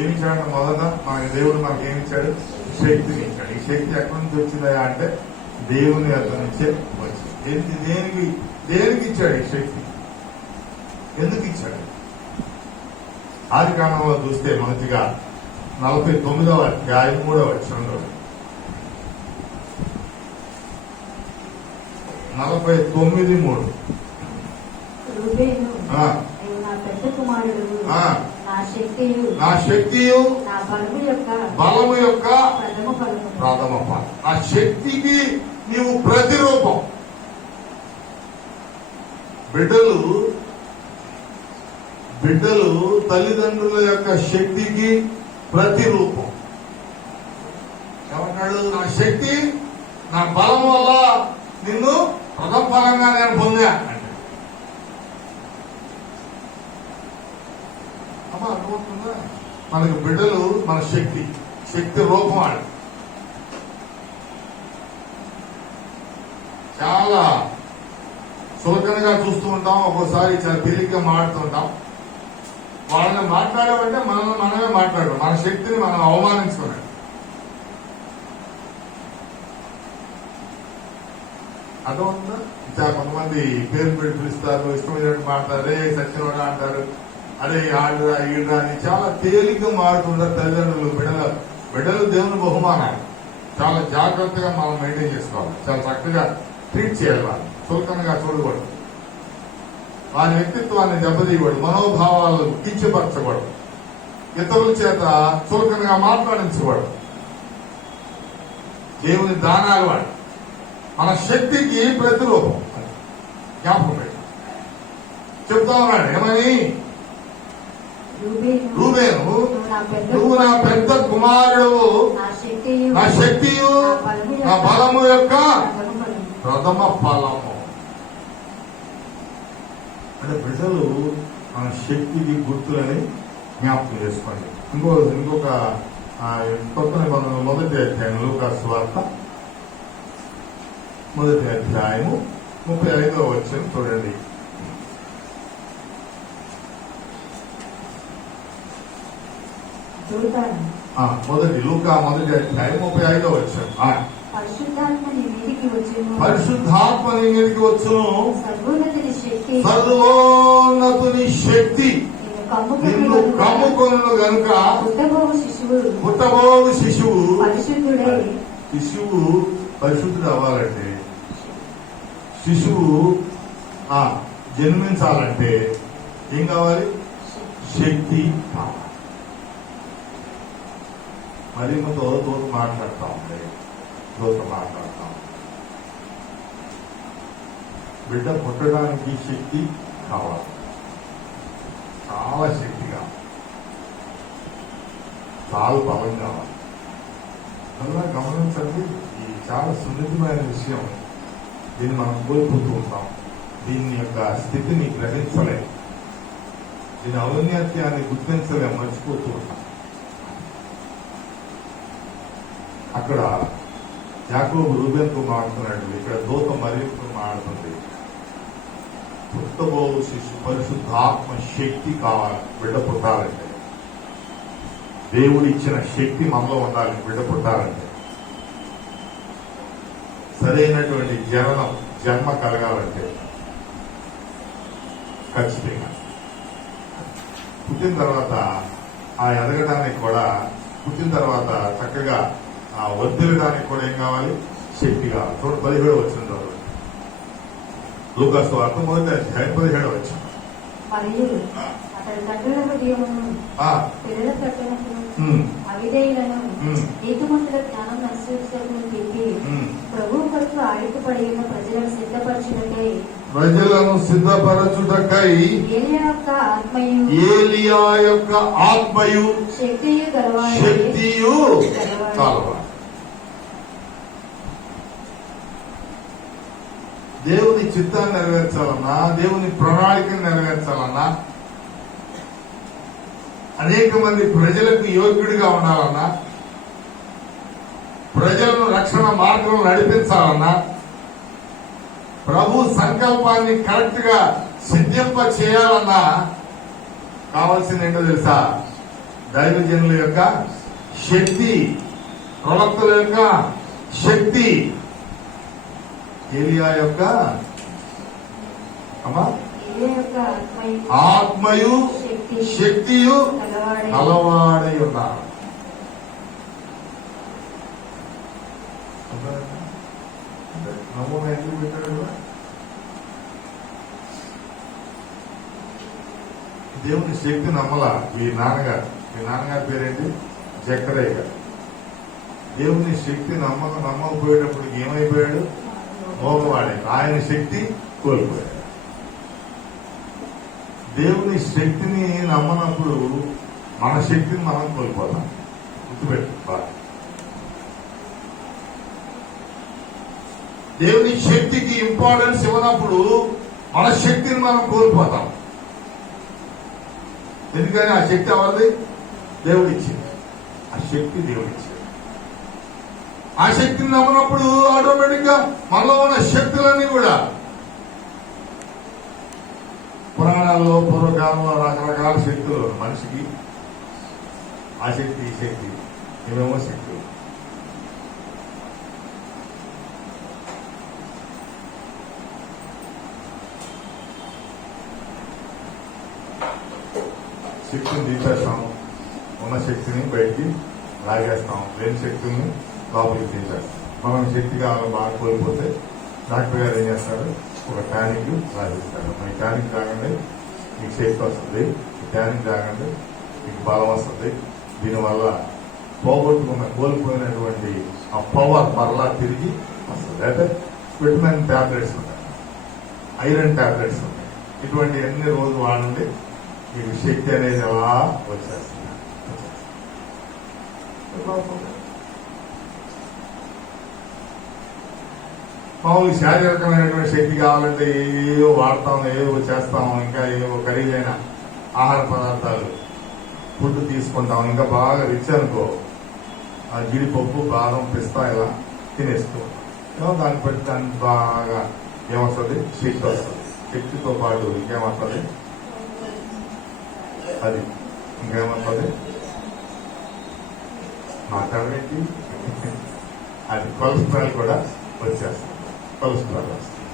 ఏమిచ్చాడు? మొదట మనకి దేవుడు మనకి ఏమిచ్చాడు? శక్తిని ఇచ్చాడు. ఈ శక్తి ఎక్కడి నుంచి వచ్చిందా అంటే దేవుని అర్థం నుంచే వచ్చింది. దేనికి ఇచ్చాడు ఈ శక్తి? ఎందుకు ఇచ్చాడు? ఆది కాండంలో చూస్తే మొదటిగా 49వ అధ్యాయం 3వ వచనంలో 49:3 నా పెద్ద కుమారుడు, నా శక్తియు బలము యొక్క ప్రథమ ఫలం. ఆ శక్తికి నీవు ప్రతిరూపం. బిడ్డలు తల్లిదండ్రుల యొక్క శక్తికి ప్రతిరూపం. ఏమంటాడు? నా శక్తి, నా బలం వల్ల నిన్ను ప్రథమ ఫలంగా నేను పొందా అంటే. అమ్మా అర్థమవుతుందా? మనకి బిడ్డలు మన శక్తి రూపం ఆడు. చాలా చులకనగా చూస్తూ ఉంటాం, ఒక్కోసారి చాలా తేలిగ్గా మాట్లాడుతుంటాం. వాళ్ళని మాట్లాడామంటే మనమే మాట్లాడడం, మన శక్తిని మనం అవమానించుకున్నాం. అర్థమవుతుందా? చాలా కొంతమంది పేరు పెట్టి పిలుస్తారు, ఇష్టమైనట్టు మాట్లాడారు, అదే సత్యవాడ అంటారు, అదే ఆడురా ఈడురా అని చాలా తేలిగ్గా మాడుతుంటారు తల్లిదండ్రులు. బిడ్డలు దేవుని బహుమానాలు. చాలా జాగ్రత్తగా మనం మెయింటైన్ చేసుకోవాలి, చాలా చక్కగా ట్రీట్ చేయాలి. వాళ్ళు చులకనగా చూడకూడదు, వారి వ్యక్తిత్వాన్ని దెబ్బతీయకూడదు, మనోభావాలను కించపరచకూడదు, ఇతరుల చేత చులకనగా మాట్లాడించకూడదు. దేవుని దానాలు వాడు మన శక్తికి ప్రతిరూపం. జ్ఞాపకం పెట్టి చెప్తా ఉన్నాడు. ఏమని? రూబేను, నువ్వు నా పెద్ద కుమారుడు, నా శక్తియు, నా బలము యొక్క ప్రథమ ఫలము. అంటే బిడ్డలు మన శక్తికి గుర్తులని జ్ఞాపకం చేసుకోండి. ఇంకొక కొత్త నిబంధన మొదటి అధ్యాయం లూకా సువార్త మొదటి అధ్యాయము 35వ వచనం చూడండి. మొదటి లూకా మొదటి అధ్యాయం 35వ వచనం. పరిశుద్ధాత్మ నీ మీదికి వచ్చును, పరిశుద్ధాత్మ నీ మీదికి వచ్చును, సర్వోన్నతుని శక్తి సర్వోన్నతుని శక్తి నిన్ను కమ్ముకొనును కమ్ముకొనును గనుక పుట్టబోవు శిశువు పరిశుద్ధుడై పరిశుద్ధుడు అవ్వాలంటే, శిశువు జన్మించాలంటే ఏం కావాలి? శక్తి కావాలి. మరియమ్మతో దూత మాట్లాడుతూ ఉంది. బిడ్డ పుట్టడానికి శక్తి కావాలి, చాలా శక్తి కావాలి, చాలా బలం కావాలి. అలా గమనించండి, ఈ చాలా సున్నితమైన విషయం. దీన్ని మనం కోల్పోతూ ఉంటాం. దీని యొక్క స్థితిని గ్రహించలేం, దీని ఔన్నత్యాన్ని గుర్తించలేం, మర్చిపోతూ ఉంటాం. అక్కడ యాకోబు రూబెన్తో మాట్లాడుతున్నాడు, ఇక్కడ దూత మరియతో మాట్లాడుతుంది. పుట్టబోవు శిశు పరిశుద్ధాత్మ శక్తి కావాలి బిడ్డ పుట్టాలంటే. దేవుడు ఇచ్చిన శక్తి మనలో ఉండాలి బిడ్డ పుట్టాలంటే. సరైనటువంటి జన్మ కలగాలంటే ఖచ్చితంగా పుట్టిన తర్వాత ఎదగడానికి కూడా, పుట్టిన తర్వాత చక్కగా వర్ధిల్లడానికి కూడా ఏం కావాలి? శక్తి కావాలి. 17 వచ్చిన లూకా సువార్త మొదటి అధ్యాయం 17 వచ్చిన. మరియు అతడి తండ్రుల హృదయమును పిల్లల ప్రకటనను అవిధేయులను నీతిమంతుల జ్ఞానం నశించడం తిప్పి ప్రభు కొరకు ఆడికపడిన ప్రజలను సిద్ధపరచుటకై ఏలియా యొక్క ఆత్మయు శక్తియు కలవాలి. దేవుని చిత్తాన్ని నెరవేర్చాలన్నా, దేవుని ప్రణాళికను నెరవేర్చాలన్నా, అనేక మంది ప్రజలకు యోగ్యుడిగా ఉండాలన్నా, ప్రజలను రక్షణ మార్గంలో నడిపించాలన్నా, ప్రభు సంకల్పాన్ని కరెక్ట్ గా సిద్ధింప చేయాలన్నా కావాల్సింది ఏంటో తెలుసా? దైవజనుల యొక్క శక్తి, ప్రవక్తల యొక్క శక్తి, ఏలియా యొక్క ఆత్మయు శక్తియు కలవాడై ఉన్నారు. నమూనా ఎందుకు పెట్టాడు? దేవుని శక్తి నమ్మలా ఈ నాన్నగారి పేరేంటి? జక్కరయ్య గారు. దేవుని శక్తి నమ్మకపోయేటప్పుడు ఏమైపోయాడు? మోగవాడే. ఆయన శక్తి కోల్పోయాడు. దేవుని శక్తిని నమ్మనప్పుడు మన శక్తిని మనం కోల్పోతాం. గుర్తుపెట్టు బాగా. దేవుని శక్తికి ఇంపార్టెన్స్ ఇవ్వనప్పుడు మన శక్తిని మనం కోల్పోతాం. ఎందుకని ఆ శక్తి అవ్వాలి దేవుడిచ్చింది. ఆ శక్తి దేవుడిచ్చింది. ఆ శక్తిని నమ్మనప్పుడు ఆటోమేటిక్ గా మనలో ఉన్న శక్తులన్నీ కూడా, పురాణాల్లో పూర్వకాలంలో రకరకాల శక్తులు మనిషికి, ఆ శక్తి ఈ శక్తి ఏమేమో శక్తులు. శక్తిని తీసేస్తాం, ఉన్న శక్తిని బయటికి లాగేస్తాం, లేని శక్తుల్ని లోపలికి తీసేస్తాం. మనం శక్తి కావాలని బాగా కోల్పోతే డాక్టర్ గారు ఏం చేస్తారు? ఒక టానిక్ రాసిస్తారు. మీ టానిక్ తాగండి మీకు శక్తి వస్తుంది, ఈ టానిక్ తాగండి మీకు బలం వస్తుంది. దీనివల్ల కోల్పోయినటువంటి ఆ పవర్ మరలా తిరిగి వస్తుంది. అయితే విటమిన్ టాబ్లెట్స్ ఉంటాయి, ఐరన్ టాబ్లెట్స్ ఉంటాయి. ఇటువంటి ఎన్ని రోజులు వాడండి, మీకు శక్తి అనేది ఎలా వచ్చేస్తుంది. మామూలు శారీరకమైనటువంటి శక్తి కావాలంటే ఏవో వాడతాం, ఏవో చేస్తాం, ఇంకా ఏవో ఖరీదైన ఆహార పదార్థాలు ఫుడ్ తీసుకుంటాం. ఇంకా బాగా రిచ్ అనుకో, ఆ జీడిపప్పు, బాదం, పిస్తా ఇలా తినేస్తూ దాన్ని బట్టి దానికి బాగా ఏమొస్తుంది, శక్తి వస్తుంది. శక్తితో పాటు ఇంకేమవుతుంది, అది ఇంకేమవుతుంది మాట్లాడేంటి, అది కొలెస్ట్రాల్ కూడా వచ్చేస్తుంది. కొలెస్ట్రాల్ వస్తుంది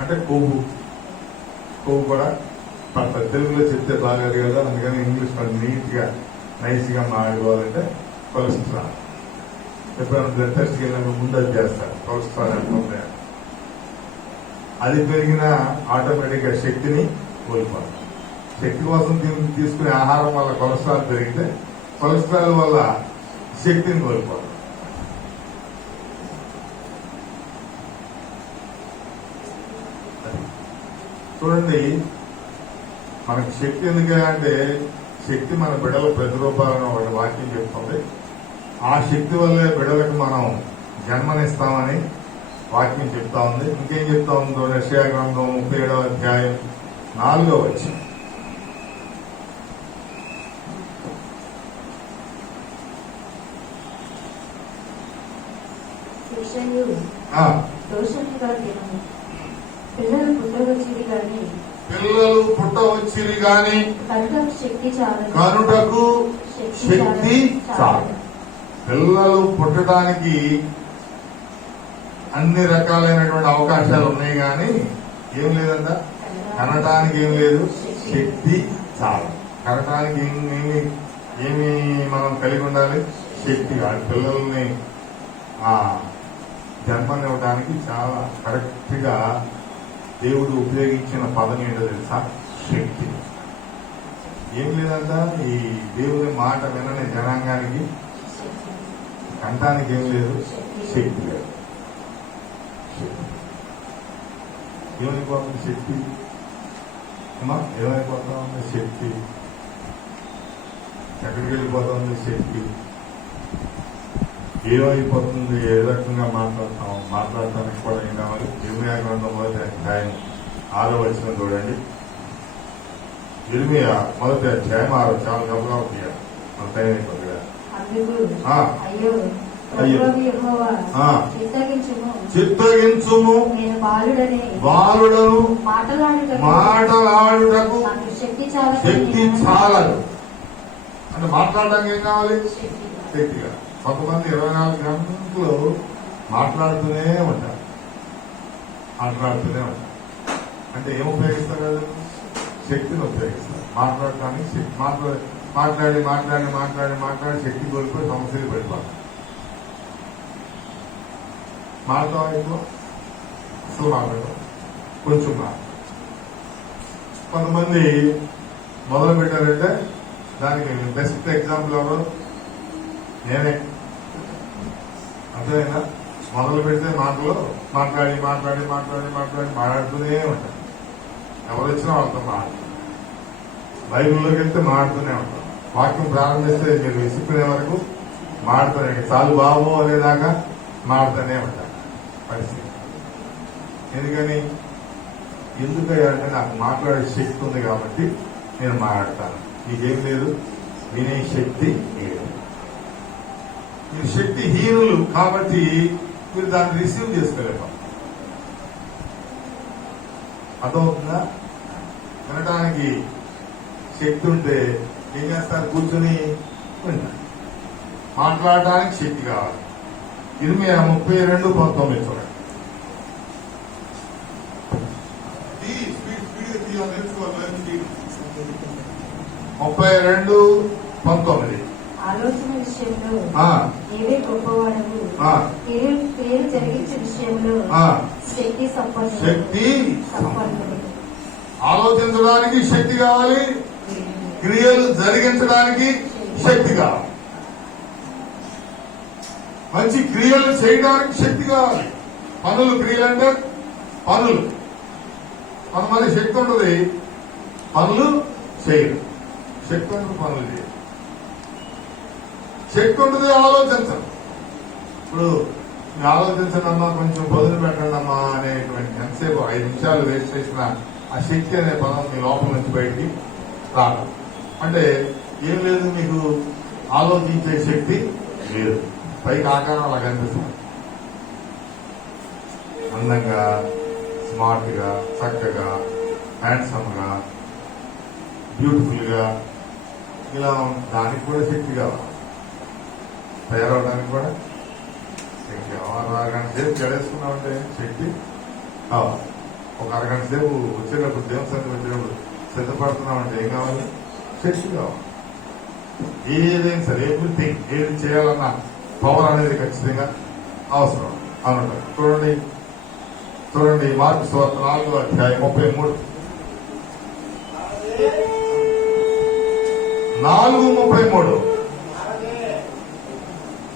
అంటే కొవ్వు కూడా పడుతుంది. తెలుగులో చెప్తే బాగాదు కదా, అందుకని ఇంగ్లీష్ నీట్ గా నైస్ గా మాట్లాడుకోవాలంటే కొలెస్ట్రాల్. ఎప్పుడైనా బ్లడ్ టెస్ట్ వెళ్ళినప్పుడు ముందు అది చేస్తారు, కొలెస్ట్రాల్ అంటే అది పెరిగినా ఆటోమేటిక్ గా శక్తిని కోల్పోతారు. శక్తి కోసం తీసుకునే ఆహారం వల్ల కొలెస్ట్రాల్ పెరిగితే కొలెస్ట్రాల్ వల్ల శక్తిని కోల్పోతారు. చూడండి, మనకు శక్తి ఎందుకంటే శక్తి మన బిడ్డల ప్రతిరూపాలని ఒకటి వాక్యం చెప్తుంది. ఆ శక్తి వల్లే బిడ్డలకు మనం జన్మనిస్తామని వాక్యం చెప్తా ఉంది. ఇంకేం చెప్తా ఉందో యెషయా గ్రంథం 37వ అధ్యాయం 4వ వచనం. పిల్లలు పుట్టవచ్చిరి గాని కనుటకు శక్తి చాలు. పిల్లలు పుట్టడానికి అన్ని రకాలైనటువంటి అవకాశాలు ఉన్నాయి కానీ ఏం లేదంట, కనటానికి ఏం లేదు, శక్తి చాలు. కనటానికి ఏమి మనం కలిగి ఉండాలి, శక్తి. పిల్లల్ని జన్మనివ్వడానికి చాలా కరెక్ట్ గా దేవుడు ఉపయోగించిన పదం ఏంటో తెలుసా, శక్తి. ఏం లేదంట, ఈ దేవుని మాట వినని జనాంగానికి కంటానికి ఏం లేదు, శక్తి లేదు. ఏమైపోతుంది శక్తి, ఏమైపోతా ఉంది శక్తి, ఎక్కడికి వెళ్ళిపోతా ఉంది శక్తి, ఏమైపోతుంది, ఏ రకంగా మాట్లాడటానికి కూడా ఏం కావాలి. ఇర్మియా గ్రంథం 1వ అధ్యాయం 6వ వచనం చూడండి. ఇర్మియా 1వ అధ్యాయం 6. చాలా గొప్పగా ఉంటాయి మన టైం అయిపోతుంది. చిత్తగించుము, బాలుడను మాటలాడుటకు శక్తి చాలదు. అంటే మాట్లాడడానికి ఏం కావాలి, శక్తిగా. కొంతమంది 24 గంటలు మాట్లాడుతూనే ఉంటారు. అంటే ఏం ఉపయోగిస్తారు కదా, శక్తిని ఉపయోగిస్తారు మాట్లాడటానికి. మాట్లాడి మాట్లాడి మాట్లాడి మాట్లాడి శక్తి కోల్పోయి సమస్యలు పడిపోతారు. మాట్లాడటం ఎక్కువ, అసలు మాట్లాడటం కొంచెం కొంతమంది మొదలు పెట్టారంటే దానికి బెస్ట్ ఎగ్జాంపుల్ ఎవరు, నేనే. అర్థమైనా, మొదలు పెడితే మాటలు మాట్లాడి మాట్లాడి మాట్లాడి మాట్లాడి మాట్లాడుతూనే ఉంటారు. ఎవరు వచ్చినా వాళ్ళతో మాట్లాడు. బైబిల్లోకి వెళ్తే మాట్లాడుతూనే ఉంటారు. వాక్యం ప్రారంభిస్తే మీరు విసుక్కునే వరకు మాట్లాడుతూనే, చాలు బాబు అనేదాకా మాట్లాడుతూనే ఉంటారు పరిస్థితి. ఎందుకని, ఎందుకంటే నాకు మాట్లాడే శక్తి ఉంది కాబట్టి నేను మాట్లాడతాను. మీకేం లేదు, వినే శక్తి లేదు. మీరు శక్తి హీనులు కాబట్టి మీరు దాన్ని రిసీవ్ చేసుకోలేరు. అర్థమవుతుందా? వినటానికి శక్తి ఉంటే ఏం చేస్తారు, కూర్చొని వింటారు. మాట్లాడటానికి శక్తి కావాలి. ఇర్మియా 32:19 చూడండి. 32:19. ఆలోచన విషయంలో ఏవే గొప్పవాడవు, క్రియలు జరిగించే విషయంలో శక్తి సంపన్నుడు. ఆలోచించడానికి శక్తి కావాలి, క్రియలు జరిగించడానికి శక్తి కావాలి, మంచి క్రియలు చేయడానికి శక్తి కావాలి. క్రియలు అంటే పనులు. కొంతమంది శక్తి ఉంటుంది, పనులు చేయరు. శక్తి ఉంటుంది, పనులు చేయరు. శక్తి ఉంటుంది, ఆలోచించరు. ఇప్పుడు మీరు ఆలోచించండి అమ్మా, కొంచెం బదులు పెట్టండి అమ్మా అనేటువంటి ఎంతసేపు 5 నిమిషాలు వేస్ట్ చేసిన ఆ శక్తి అనే పదం మీ లోపల నుంచి బయటికి రాదు. అంటే ఏం లేదు, మీకు ఆలోచించే శక్తి లేదు. పైకి ఆకారం అలా కనిపిస్తుంది. అందంగా, స్మార్ట్ గా, చక్కగా, హ్యాండ్సమ్ గా, బ్యూటిఫుల్ గా ఇలా దానికి కూడా శక్తి కావాలి. తయారవడానికి కూడా శక్తి కావాలి. అరగంట సేపు గడేసుకున్నామంటే శక్తి కావాలి. ఒక అరగంట సేపు వచ్చేటప్పుడు దేవస్థానం వచ్చేటప్పుడు సిద్ధపడుతున్నామంటే ఏం కావాలి? శక్తి కావాలి. ఏదైనా సరే ఎవ్రీథింగ్ ఏది చేయాలన్నా పవర్ అనేది ఖచ్చితంగా అవసరం అన్నట్టు. చూడండి మార్కు సువార్త 4వ అధ్యాయం 33. 4:33.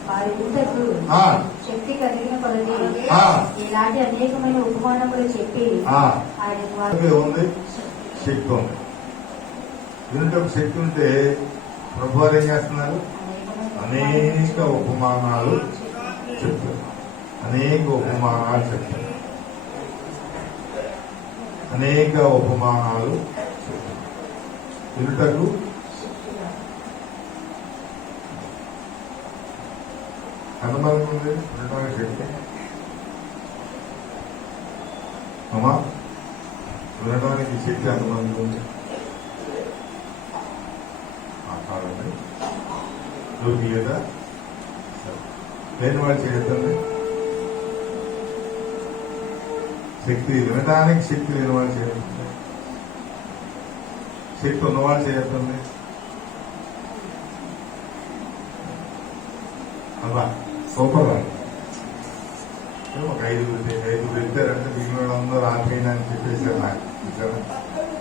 వారి ఊటకు శక్తి కలిగిన కొలది ఇలాంటి అనేకమైన ఉపమానములు చెప్పి ఆయన ఉంది శక్తి ఉంది. దీంట్లో శక్తి ఉంటే ప్రభు వారు ఏం చేస్తున్నారు? అనేక ఉపమానాలు చెప్తున్నారు. అనేక ఉపమానాలు చెప్తున్నారు. అనేక ఉపమానాలు వినుటకు ఎంతమంది ఉంది? వినటానికి శక్తి అమ్మా, వినడానికి శక్తి ఎంతమంది ఉంది? కాదండి, ఎవరికి లేదా? లేని వాళ్ళు చేయొద్దండి. శక్తి వినడానికి శక్తి లేని వాళ్ళు చేయొద్దండి. శక్తి ఉన్నవాళ్ళు చేయొద్దండి. అలా సూపర్ వాళ్ళు ఒక 5 వెళ్తారంటే మిగిలిన అందరూ ఆపేయని చెప్పేసారు.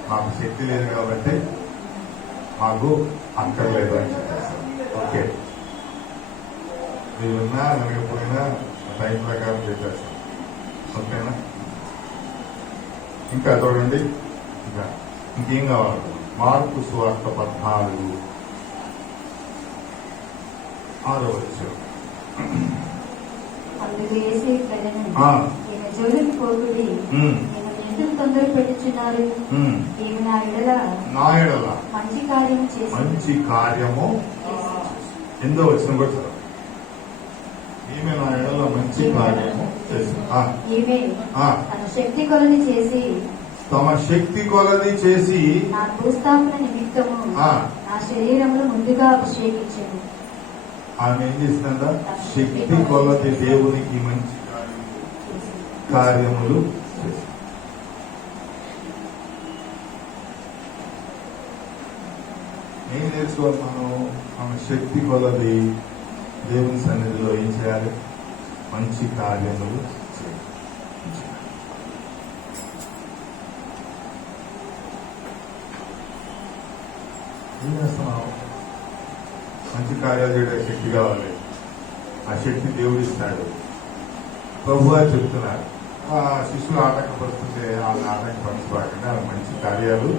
మాకు శక్తి లేదు కాబట్టి మాకు అక్కర్లేదు అని చెప్పేసారు. ఓకే, మీరున్నా నలగపోయినా టైం ప్రకారం చెప్పేస్తాం. ఓకేనా? ఇంకా చూడండి, ఇంకేం కావాలి? మార్కు సువార్త 14:6. అందుకు యేసు ఇట్లనెను, ఈమె జోలికి పోకుడి, ఈమె ఎందుకు తొందర పెట్టుచున్నారు? ఈమె నా ఎడల మంచి కార్యము ఎందో వచ్చిన కూడా సార్, ఈమె నా ఎడల మంచి కార్యము చేసింది. ఈమె తన శక్తి కొలది చేసి నా భూస్థాపన నిమిత్తము నా శరీరమును ముందుగా అభిషేకించింది. ఆమె ఏం చేసిందంట? శక్తి కొలది దేవునికి మంచి కార్యములు చేసింది. ఏం నేర్చుకోవాలి మనం? ఆమె శక్తి కొలది దేవుని సన్నిధిలో ఏం చేయాలి? మంచి కార్యములు చేయాలి. ఏం చేస్తున్నాం? మంచి కార్యాలు చేయడానికి శక్తి కావాలి. ఆ శక్తి దేవుడు ఇస్తాడు. ప్రభు అని చెప్తున్నారు. ఆ శిష్యులు ఆటంకపరుస్తుంటే వాళ్ళని ఆటంకపరచబాకండి, వాళ్ళ మంచి కార్యాలు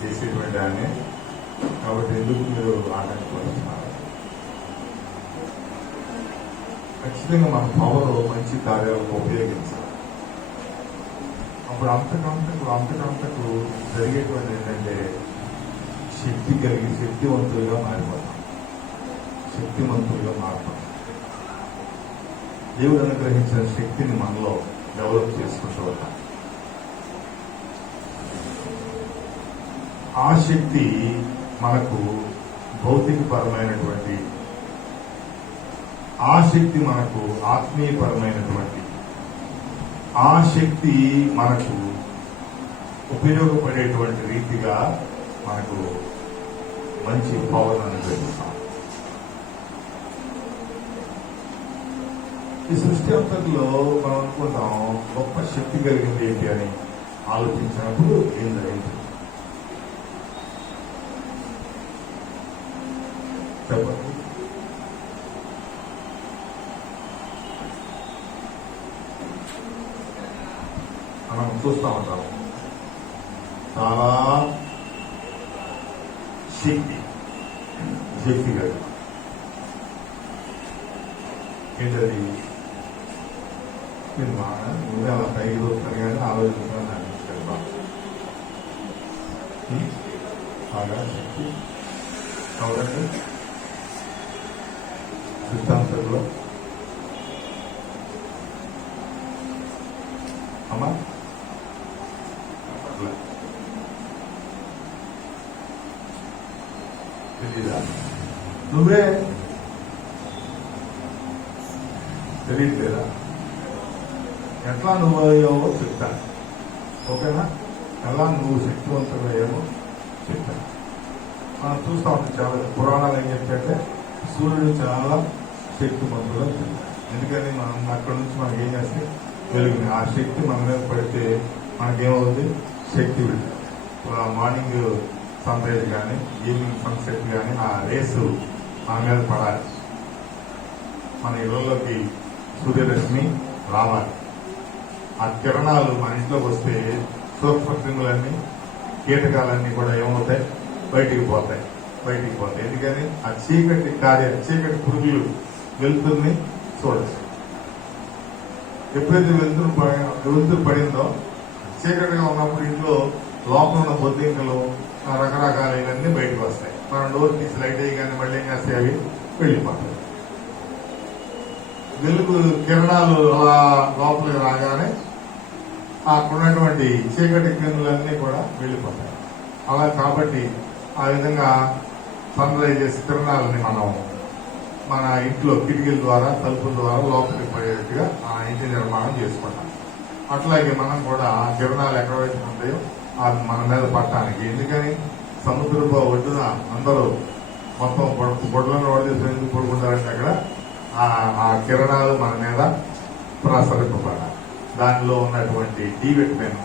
చేసేటువంటి ఆయన. కాబట్టి ఎందుకు మీరు ఆటంకపరుస్తున్నారు? ఖచ్చితంగా మన పవర్ మంచి కార్యాలకు ఉపయోగించాలి. అప్పుడు అంతకంతకు జరిగేటువంటి ఏంటంటే శక్తివంతులుగా మారిపోతాం. దేవుడు అనుగ్రహించిన శక్తిని మనలో డెవలప్ చేసుకుంటూ ఉంటాం. ఆ శక్తి మనకు భౌతికపరమైనటువంటి, ఆ శక్తి మనకు ఆత్మీయపరమైనటువంటి, ఆ శక్తి మనకు ఉపయోగపడేటువంటి రీతిగా మనకు మంచి పవర్ అనుగ్రహిస్తాం. ఈ సృష్టి అంతట్లో మనం అనుకుంటాం గొప్ప శక్తి కలిగింది ఏంటి అని ఆలోచించినప్పుడు ఏం జరిగింది చెప్పండి. మనం చూస్తూ ఉంటాం చాలా శక్తి కలిగి ఏంటది? బాగా శక్తి అవునండి. సిద్ధాంతంలో అమ్మా తెలీదా? నువ్వే తెలియట్లేదా? ఎట్లా నువ్వు అయ్యావో చెప్తాను, ఓకేనా? ఎలా నువ్వు శక్తివంతులయ్యావో చెప్తాను. మనం చూస్తా ఉంటాం చాలా పురాణాలు ఏం చెప్తే సూర్యుడు చాలా శక్తివంతులు చెప్తాడు. ఎందుకని మనం అక్కడి నుంచి మనకి ఏం చేస్తే వెలుగుని ఆ శక్తి మన మీద పడితే మనకేమవుతుంది? శక్తి విడుదల. మార్నింగ్ సన్ రైజ్ కానీ ఈవినింగ్ సన్సెట్ కానీ ఆ రేసు మన మీద పడాలి. మన ఇళ్లలోకి సూర్యరశ్మి రావాలి. ఆ కిరణాలు మన ఇంట్లోకి వస్తే సూక్ష్మక్రిములన్నీ కీటకాలన్నీ కూడా ఏమవుతాయి? బయటికి పోతాయి. ఎందుకని ఆ చీకటి పురుగులు వెలుతురుని చూడచ్చు. ఎప్పుడైతే వెలుతురు పడిందో చీకటిగా ఉన్నప్పుడు ఇంట్లో లోపల ఉన్న బొద్దింకలు రకరకాల ఇవన్నీ బయటకు వస్తాయి. మనం డోర్ తీసి లైట్ అయ్యి మళ్ళీ ఏం చేస్తాయి? అవి వెళ్ళిపోతాయి. వెలుగు కిరణాలు అలా లోపలికి రాగానే అక్కడ ఉన్నటువంటి చీకటి క్రిములన్నీ కూడా వెళ్ళిపోతాయి. అలా కాబట్టి ఆ విధంగా సన్ రైజెస్ కిరణాలని మనం మన ఇంట్లో కిటికీల ద్వారా తలుపుల ద్వారా లోపలికి పోయేట్టుగా ఆ ఇంటి నిర్మాణం చేసుకుంటాం. అట్లాగే మనం కూడా ఆ కిరణాలు ఎక్కడ వైపు ఉంటాయో అది మన మీద పట్టడానికి. ఎందుకని సముద్రపు ఒడ్డున అందరూ మొత్తం గొడ్లను వడదీసి పడుకుంటారంటే అక్కడ ఆ కిరణాలు మన మీద ప్రసరింపబడాలి. దానిలో ఉన్నటువంటి డి విటమిన్,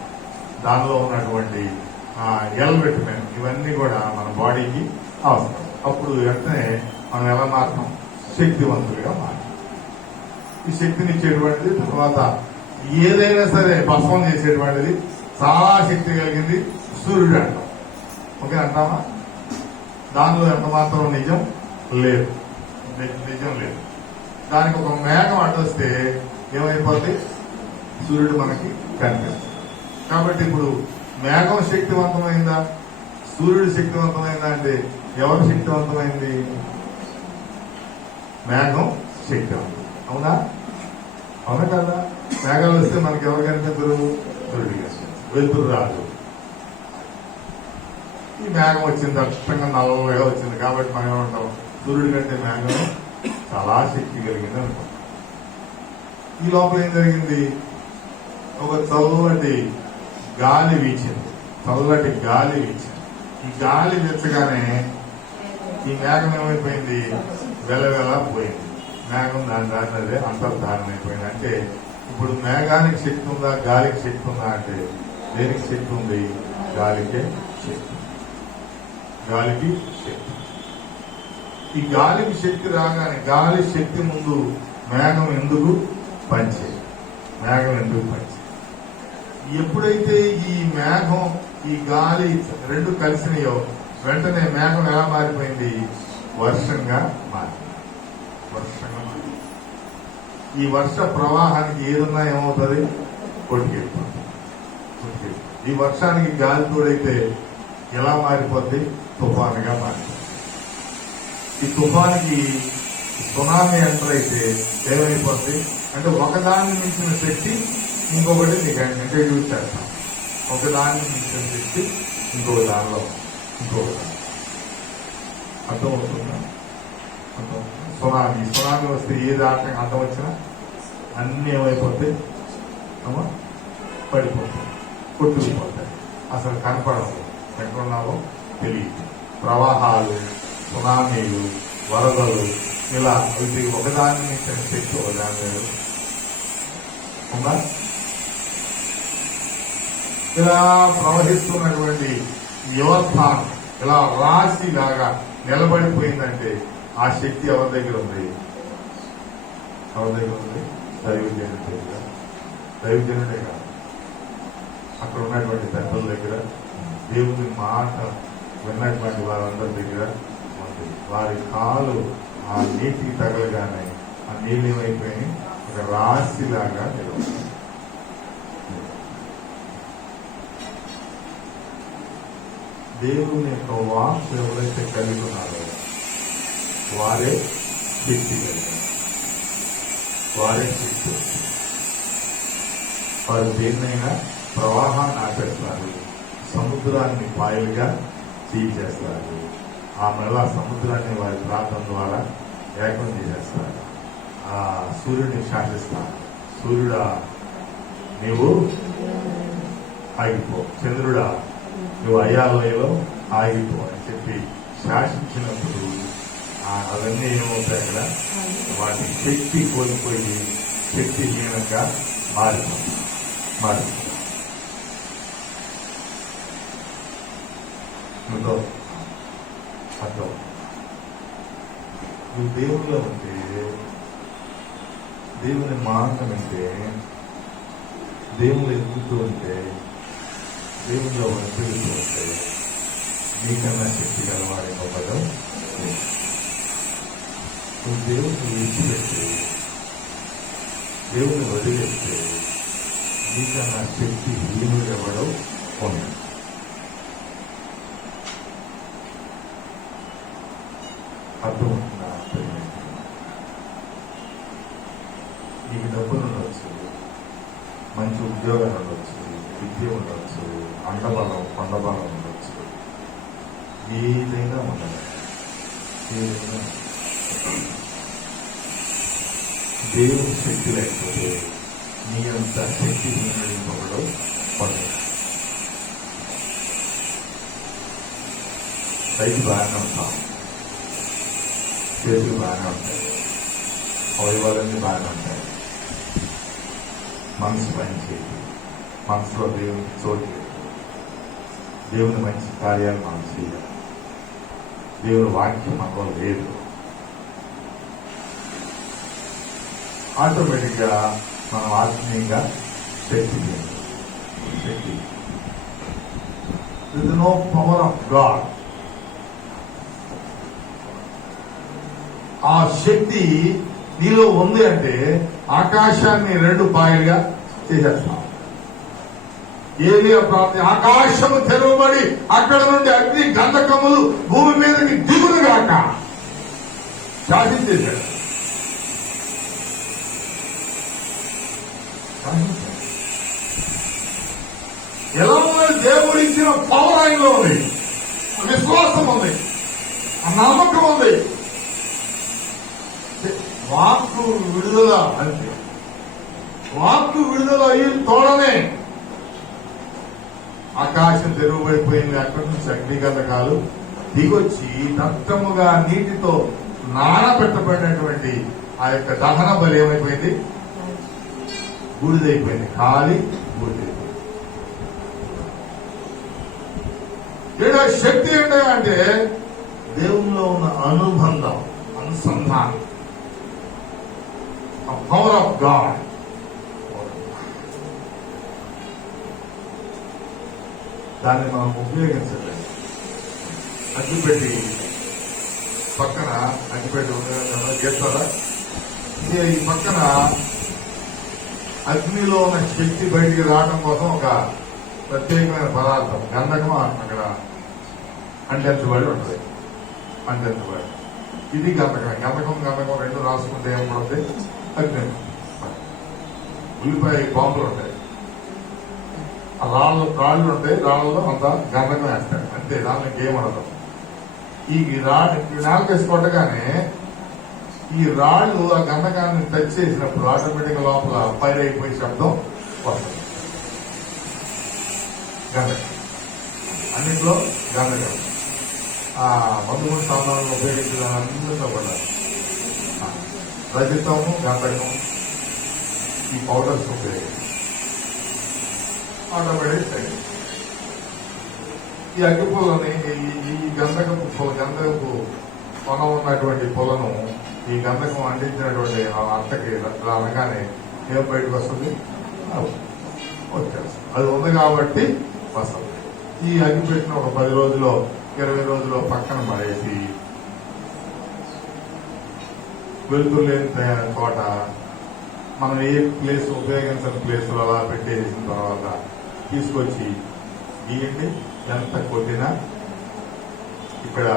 దానిలో ఉన్నటువంటి ఎల్ విటమిన్ ఇవన్నీ కూడా మన బాడీకి అవసరం. అప్పుడు వెంటనే మనం ఎలా మారుతాం? శక్తివంతులుగా మారుతాం. ఈ శక్తిని ఇచ్చేటువంటిది తర్వాత ఏదైనా సరే భస్మం చేసేటువంటిది చాలా శక్తి కలిగింది సూర్యుడు అంటాం. ఓకే అంటామా? దానిలో ఎంత మాత్రం నిజం లేదు. దానికి ఒక మేఘం అడ్డొస్తే ఏమైపోద్ది? సూర్యుడు మనకి కనిపిస్తుంది. కాబట్టి ఇప్పుడు మేఘం శక్తివంతమైందా? సూర్యుడు శక్తివంతమైందా అంటే ఎవరు శక్తివంతమైంది? మేఘం శక్తివంతం. అవునా కదా? మేఘాలు వస్తే మనకి ఎవరు కనిపించరు? సూర్యుడు కనిపిస్తుంది. వెలుతురు రాదు. ఈ మేఘం వచ్చింది, దట్టంగా నల్లగా వచ్చింది కాబట్టి మనం ఏమంటాం? సూర్యుడి కంటే మేఘం చాలా శక్తి కలిగింది అనుకుంటాం. ఈ లోపల ఏం జరిగింది? ఒక చల్లటి గాలి వీచింది. ఈ గాలి వీచగానే ఈ మేఘం ఏమైపోయింది? వెలవెలా పోయింది. మేఘం దాని అదే అంతర్ధారణమైపోయింది. అంటే ఇప్పుడు మేఘానికి శక్తి ఉందా? గాలికి శక్తి ఉందా అంటే దేనికి శక్తి ఉంది? గాలికి శక్తి. ఈ గాలికి శక్తి రాగానే గాలి శక్తి ముందు మేఘం ఎందుకు పనిచేయదు? ఎప్పుడైతే ఈ మేఘం ఈ గాలి రెండు కలిసినాయో వెంటనే మేఘం ఎలా మారిపోయింది? వర్షంగా మారింది. ఈ వర్ష ప్రవాహానికి ఏదన్నా ఏమవుతుంది? కొట్టుకెళ్ళిపోతుంది. ఈ వర్షానికి గాలి తోడైతే ఎలా మారిపోద్ది? తుఫానుగా మారిపోతుంది. ఈ తుఫానికి సునామీ ఎంటర్ అయితే ఏమైపోద్ది అంటే ఒకదాన్ని మించిన శక్తి ఇంకొకటి నీకు ఇంట్రడ్యూస్ చేస్తాం. ఒకదాన్ని మించిన శక్తి ఇంకొక దానిలో అర్థమవుతుందా? సునామీ వస్తే ఏది అర్థం వచ్చినా అన్ని ఏమైపోతాయి? పడిపోతాయి, కొట్టుకుపోతాయి. అసలు కనపడవు, ఎక్కడున్నావో తెలియదు. ప్రవాహాలు, సునామీలు, వరదలు ఇలా ఇది ఒకదాని నుంచి శక్తి ఒకదాని ఉందా? ఇలా ప్రవహిస్తున్నటువంటి యువస్థానం ఇలా రాశిలాగా నిలబడిపోయిందంటే ఆ శక్తి ఎవరి దగ్గర ఉంది? దైవజనుడే కాదు, అక్కడ ఉన్నటువంటి పెద్దల దగ్గర, దేవుని మాట విన్నటువంటి వారందరి దగ్గర ఉంది. వారి కాలు ఆ నీటికి తగలగానే ఆ నీళ్ళు ఏమైపోయి ఒక రాశిలాగా నిలబడి దేవుని యొక్క వాక్ ఎవరైతే కలిగి ఉన్నారో వారే శక్తి కలిగిన వారే శక్తి. వారు దేన్నైనా ప్రవాహాన్ని ఆపేస్తారు, సముద్రాన్ని పాయలుగా తీసేస్తారు, ఆ మళ్ళా సముద్రాన్ని వారి ప్రాంతం ద్వారా ఏకం చేసేస్తారు, ఆ సూర్యుడిని శాసిస్తారు. సూర్యుడా నీవు ఆగిపో, చంద్రుడా నువ్వు అయ్యాలయలో ఆగిపో అని చెప్పి శాసించినప్పుడు అవన్నీ ఏమవుతాయి అక్కడ, వాటి శక్తి కోల్పోయి శక్తిహీనంగా మారిపోతుంది. అర్థం నువ్వు దేవుల్లో ఉంటే, దేవుని మార్గం అంటే, దేవుళ్ళు ఎదుగుతూ ఉంటే, దేవుల్లో వర్తిస్తూ ఉంటే నీకన్నా శక్తి గలవారి గొప్పదం. నువ్వు దేవుని విడిచిపెట్టి దేవుని వదిలేస్తే నీకన్నా శక్తి హీనుడు ఎవడో ఉన్నాడు. అర్థమవుతుందా? నీకు డబ్బులు ఉండొచ్చు, మంచి ఉద్యోగాలు ఉండొచ్చు, విద్య ఉండొచ్చు, అండబలం కొండబలం ఉండొచ్చు, ఏదైనా ఉండదు. దేవుని శక్తి లేకపోతే నీ అంత శక్తి ఇంకొకడు పడదు. రైతు బాగానే ఉంటాం, చేతులు బాగానే ఉంటాయి, అవయవాలన్నీ బాగానే ఉంటాయి, మనసు పని చేయదు, మనసులో దేవునికి చోటు, దేవుని మంచి కార్యాలు మనం చేయాలి, దేవుని వాక్యం మనలో లేదు. ఆటోమేటిక్గా మనం ఆత్మీయంగా శక్తి నో పవర్ ఆఫ్ గాడ్. ఆ శక్తి నీలో ఉంది అంటే ఆకాశాన్ని 2 పాయలుగా చేసేస్తాం. ఏలియా ప్రార్థన, ఆకాశము తెరవబడి అక్కడ నుండి అగ్ని గంధకములు భూమి మీదకి దిగులుగాక శాసించేశాడు. ఎలా ఉన్నది? దేవుడు ఇచ్చిన పవర్ ఆయనలో ఉంది, విశ్వాసం ఉంది, నమ్మకం ఉంది. వాక్కు విడుదల అంతే. వాక్కు విడుదల అయిన తోడనే ఆకాశం తెరువుబడిపోయింది. అక్కడి నుంచి అగ్నిగంధకాలు దిగొచ్చి దట్టముగా నీటితో నానబెట్టబడినటువంటి ఆ యొక్క దహన బలి ఏమైపోయింది? బూడిదైపోయింది. ఖాళీ బూడిదైపోయింది. ఏదో శక్తి ఏంటంటే దేవుల్లో ఉన్న అనుబంధం, అనుసంధానం, పవర్ ఆఫ్ గాడ్. దాన్ని మనం ఉపయోగించలేదు. అగ్గిపెట్టి పక్కన అగ్గిపెట్టి చేస్తారా? ఈ పక్కన అగ్నిలో ఉన్న శక్తి బయటికి రావడం కోసం ఒక ప్రత్యేకమైన పదార్థం గంధకం అక్కడ అంటించబడి ఉంటుంది. అంటించబడి ఇది గంధకం. గంధకం 2 రాసుకుంటే ఏమవుతుంది? అగ్ని. ఉల్లిపాయ బాంబులు ఉంటాయి, ఆ రాళ్ళు ఉంటాయి, రాళ్ళలో అంత గంధకం వేస్తాడు అంతే, దానికి ఏమడదు. ఈ నాలుగేసి కొట్టగానే ఈ రాళ్ళు ఆ గంధకాన్ని టచ్ చేసినప్పుడు ఆటోమేటిక్ లోపల ఫైర్ అయిపోయే శబ్దం వస్తుంది. గంధకం అన్నింటిలో గంధకం. ఆ మందుగుండు సామాన్లు ఉపయోగించిన అన్నింటిలో కూడా రజితము, గంధకం, ఈ పౌడర్స్ ఉపయోగించి ఆటోమేటిక్ ఈ అగ్గి పొలని ఈ గంధకపు పొలం ఉన్నటువంటి పొలను ఈ గంధకం అందించినటువంటి అత్తకి అనగానే ఏం బయటకు వస్తుంది? వచ్చేస్తుంది. అది ఉంది కాబట్టి వస్తుంది. ఈ అగ్గి పెట్టిన ఒక 10 రోజులో 20 రోజుల్లో పక్కన పడేసి వెలుతురు లేని చోట మనం ఏ ప్లేస్ ఉపయోగించిన ప్లేస్లో అలా పెట్టేసిన తర్వాత తీసుకొచ్చి గీయండి. ఎంత కొట్టినా ఇక్కడ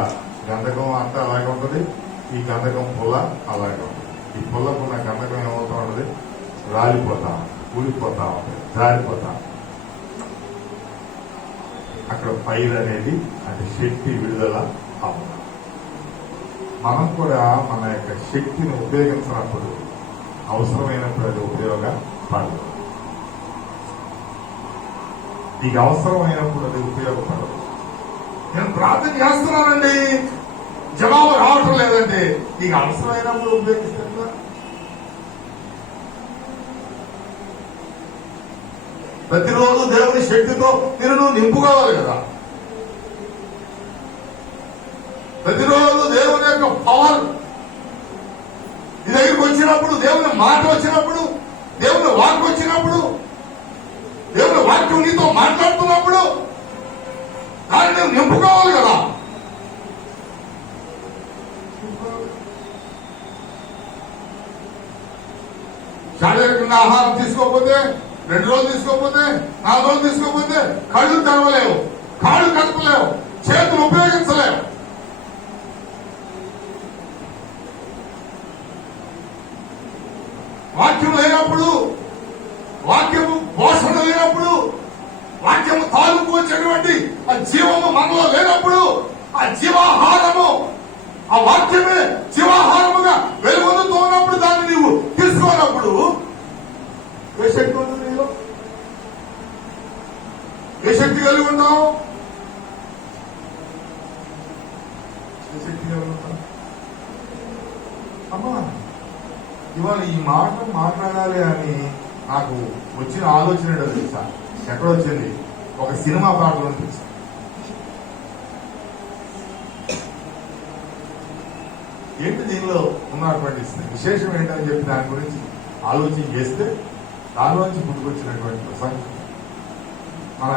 గంధకం అంతా అలాగే ఉంటుంది, ఈ గంధకం పుల్ల అలాగే ఉంటుంది. ఈ పుల్లకున్న గంధకం ఏమవుతా ఉంటుంది, రాలిపోతా ఊడిపోతా ఉంటుంది, జారిపోతా. అక్కడ ఫైర్ అనేది అంటే శక్తి విడుదల అవ్వదు. మనం కూడా మన యొక్క శక్తిని ఉపయోగించినప్పుడు అవసరమైనప్పుడు అది ఉపయోగపడదు. నీకు అవసరమైనప్పుడు అది ఉపయోగపడదు. నేను ప్రార్థన చేస్తున్నానండి, జవాబు రావటం లేదంటే నీకు అవసరమైనప్పుడు ఉపయోగిస్తున్నా. ప్రతిరోజు దేవుని శక్తితో నువ్వు నింపుకోవాలి కదా. ప్రతిరోజు దేవుని యొక్క పవర్ నీ దగ్గరికి వచ్చినప్పుడు, దేవుని మాట వచ్చినప్పుడు, దేవుని వాక్యం వచ్చినప్పుడు, దేవుని వాక్యం నీతో మాట్లాడుతున్నప్పుడు దాన్ని నువ్వు నింపుకోవాలి కదా. శారీరకంగా ఆహారం తీసుకోకపోతే, 2 రోజులు తీసుకోకపోతే, 4 రోజులు తీసుకోకపోతే కళ్ళు తెరవలేవు, కాళ్ళు కదపలేవు, చేతులు ఉపయోగించలేవు. వాక్యం లేనప్పుడు, వాక్యము పోషణ లేనప్పుడు, వాక్యము తాలూకు వచ్చేటువంటి ఆ జీవము మనలో లేనప్పుడు, ఆ జీవాహారము, ఆ వాక్యమే జీవాహారముగా వెలుగొందుతూ ఉన్నప్పుడు దాన్ని నీవు తీసుకోనప్పుడు ఏ శక్తి ఉంటుంది నీలో? ఏ శక్తి కలిగి ఉంటావు? ఏ శక్తి కలిగి ఉంటావు? అమ్మా, ఇవాళ ఈ మాట మాట్లాడాలి అని నాకు వచ్చిన ఆలోచన ఏంటో తెలుసా? ఎక్కడొచ్చింది? ఒక సినిమా పాటలో తెలుసా? ఏంటి దీనిలో ఉన్నటువంటి విశేషం ఏంటని చెప్పి దాని గురించి ఆలోచన చేస్తే దానిలోంచి పుట్టుకొచ్చినటువంటి ప్రసంగం మన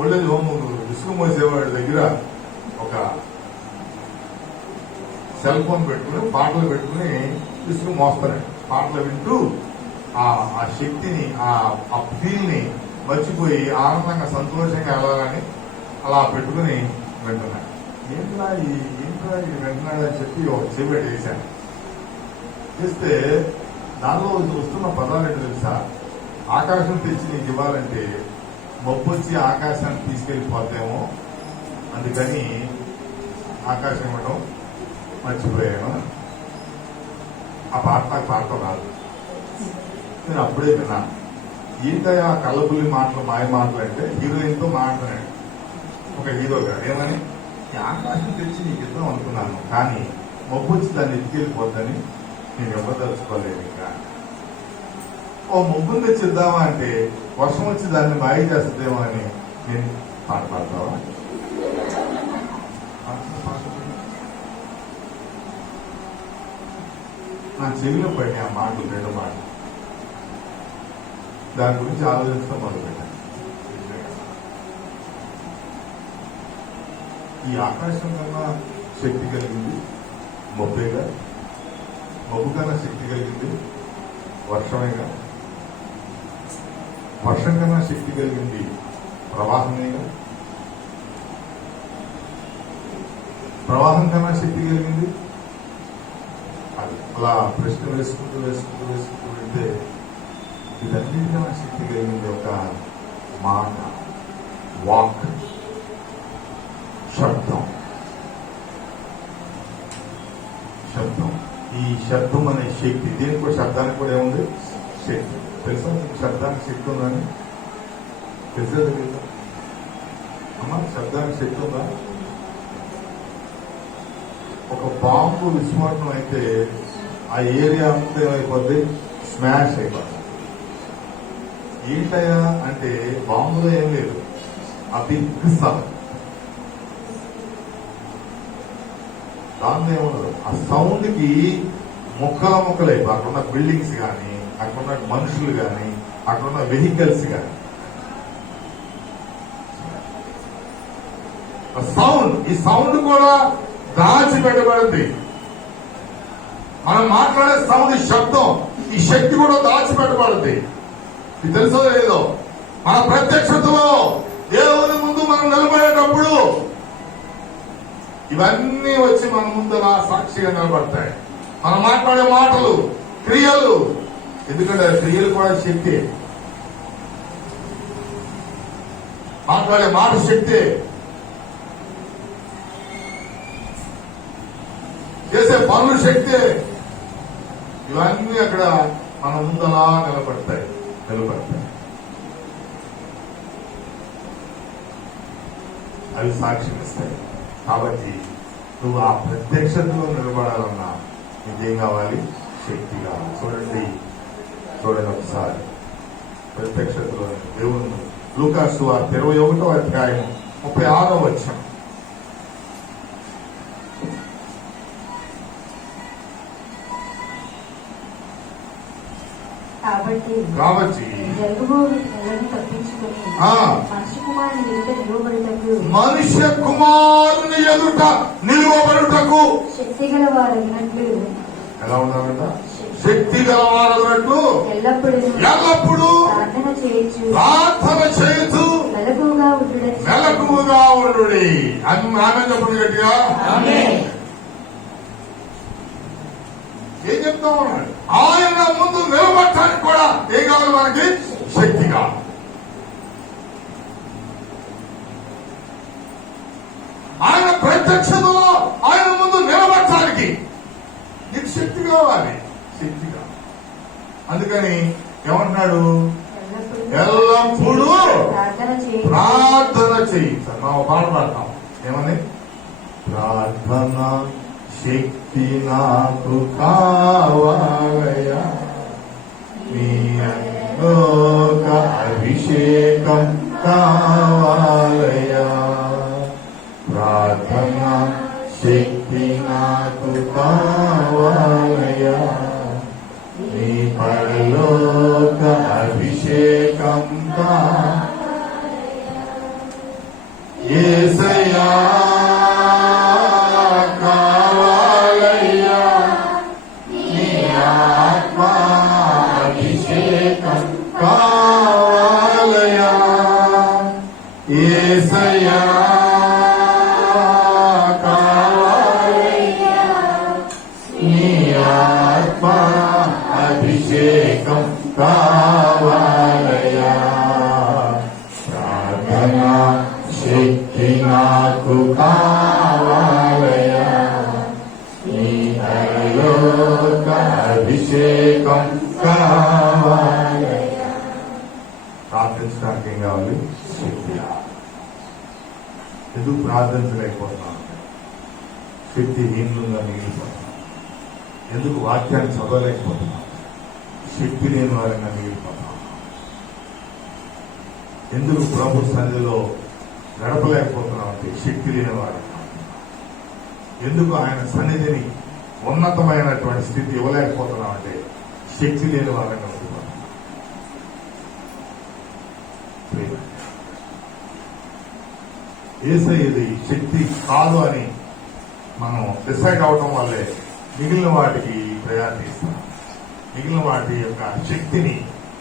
ఓల్డేజ్ హోమ్ ఇసుక మోసేవాడి దగ్గర ఒక సెల్ ఫోన్ పెట్టుకుని పాటలు పెట్టుకుని ఇసుక మోస్తారండి. పాటలు వింటూ ఆ శక్తిని, ఆ ఫీల్ ని మర్చిపోయి ఆనందంగా సంతోషంగా వెళ్ళాలని అలా పెట్టుకుని వింటున్నాడు. ఏంట్రా ఇది వింటున్నాడని చెప్పి ఒక చెవిటి వేశాను. చేస్తే దానిలో వస్తున్న పదాలు ఏంటో తెలుసా? ఆకాశం తెచ్చి నీకు ఇవ్వాలంటే మబ్బు వచ్చి ఆకాశాన్ని తీసుకెళ్లిపోతేమో, అందుకని ఆకాశం ఇవ్వడం మర్చిపోయాను. ఆ పాట నాకు పాడటం రాదు. నేను అప్పుడే విన్నా. ఏంటయ్యా కళ్ళబుల్లి మాటలు, మాయ మాటలు అంటే హీరోయిన్తో మాట్లాడాడు ఒక హీరోగా. ఏమని? ఆకాశం తెచ్చి నీకు ఇద్దాం అనుకున్నాను, కానీ మబ్బు వచ్చి దాన్ని ఎత్తుకెళ్ళిపోద్దని నేను ఇవ్వదలుచుకోలేదు. ఇంకా ఓ మబ్బుని తెచ్చి ఇద్దామా అంటే వర్షం వచ్చి దాన్ని మాయ చేస్తుందేమో అని నేను పాట పాడతావా? నా చెవిలో పడి ఆ మాటలు, 2 మాటలు. దాని గురించి ఆలోచించడం మొదలుపెట్టాను. ఈ ఆకాశం కన్నా శక్తి కలిగింది మబ్బేగా, మబ్బు కన్నా శక్తి కలిగింది వర్షమేగా, వర్షం కన్నా శక్తి కలిగింది ప్రవాహమేగా, ప్రవాహం కన్నా శక్తి కలిగింది అది. అలా ప్రశ్న వేసుకుంటూ వెళ్తే ఇదన్నిటికన్నా శక్తి కలిగింది ఒక మాట, వాక్, శబ్దం. ఈ శబ్దం అనే శక్తి, దీనికి కూడా శబ్దానికి కూడా ఏముంది? శక్తి. తెలుసా మీకు శబ్దానికి శక్తి ఉందని? తెలుసా? అమ్మా, శబ్దానికి శక్తి ఉందా? ఒక బాంబు విస్ఫోటనం అయితే ఆ ఏరియా అంతా ఏమైపోద్ది? స్మాష్ అయిపోతుంది. ఏంటయ్యా అంటే బాంబులో ఏం లేదు, ఆ బిగ్ సౌండ్. దాంట్లో ఏముండదు. ఆ సౌండ్ కి ముక్కలైపు అక్కడున్న బిల్డింగ్స్ కానీ, అక్కడున్న మనుషులు కానీ, అక్కడున్న వెహికల్స్ కానీ, సౌండ్, ఈ సౌండ్ కూడా దాచిపెట్టబడింది. మనం మాట్లాడే సౌండ్, శబ్దం, ఈ శక్తి కూడా దాచిపెట్టబడింది. ఇది తెలుసో లేదో? మన ప్రత్యక్షతలో దేవుని ముందు మనం నిలబడేటప్పుడు ఇవన్నీ వచ్చి మన ముందు సాక్షిగా నిలబడతాయి. మనం మాట్లాడే మాటలు, క్రియలు, ఎందుకంటే క్రియలు కూడా శక్తి. మాట్లాడే మాట శక్తి, చేసే పనులు శక్తి. ఇవన్నీ అక్కడ మన ముందలా నిలబడతాయి. అవి సాక్ష్యమిస్తాయి. కాబట్టి నువ్వు ఆ ప్రత్యక్షతలో నిలబడాలన్నా నీకేం కావాలి? శక్తి కావాలి. చూడండి ఒకసారి ప్రత్యక్షతలో దేవుని లూకాసు సువార్త 21వ అధ్యాయం 36వ వచనం. కాబట్టి మనుష్య కుమారుని ఎదుట నిలువబడుటకు శక్తి గల వారగినట్లు ఎలా ఉన్నారంట? శక్తి గల వారగినట్లు ఎల్లప్పుడూ ప్రార్థన చేయొచ్చు, మెలకువగా ఉండు. ఆమె చెప్పండి గట్టిగా. ఏం చెప్తా ఉన్నాడు? ఆయన ముందు నిలబడటానికి కూడా ఏం కావాలి? మనకి శక్తి కావాలి. ఆయన ప్రత్యక్షతలో ఆయన ముందు నిలబడటానికి నీకు శక్తి కావాలి. అందుకని ఏమంటున్నాడు? ఎల్లప్పుడూ ప్రార్థన చేయి. మనం పాట పాడతాం ఏమని? ప్రార్థన శక్తి నాకు కావాలయా, నీ లోక అభిషేకం కావాలయా. ప్రార్థన శక్తి నాకు కావాలయా, నీ పరలోక అభిషేకం కావాలయా. యేసయ్యా కావాలయ్యా, నీ ఆత్మాభిషేకం కావాలయా. యేసయ్యా కావాలయ్యా, నీ ఆత్మాభిషేకం కావాలయా. ప్రార్థన శక్తి నాకు కావాలయా, నీ పరలోక అభిషేకం కావాలయా. ప్రార్థించడానికి ఏం కావాలి? శక్తి. ఎందుకు ప్రార్థించలేకపోతున్నాను? శక్తి హీనంగా మిగిలిపోతున్నాను. ఎందుకు వాక్యాన్ని చదవలేకపోతున్నాను? శక్తి లేని వారంగా మిగిలిపోతున్నాను. ఎందుకు ప్రభు సన్నిధిలో గడపలేకపోతున్నాం అంటే శక్తి లేని వారంగా. ఎందుకు ఆయన సన్నిధిని ఉన్నతమైనటువంటి స్థితి ఇవ్వలేకపోతున్నాం అంటే శక్తి లేని వారంగా ఉంటున్నాం. యేసయ్యది శక్తి కాదు అని మనం డిసైడ్ అవడం వల్లే మిగిలిన వాటికి ప్రయారిటీ ఇస్తాం. మిగిలిన వాటి యొక్క శక్తిని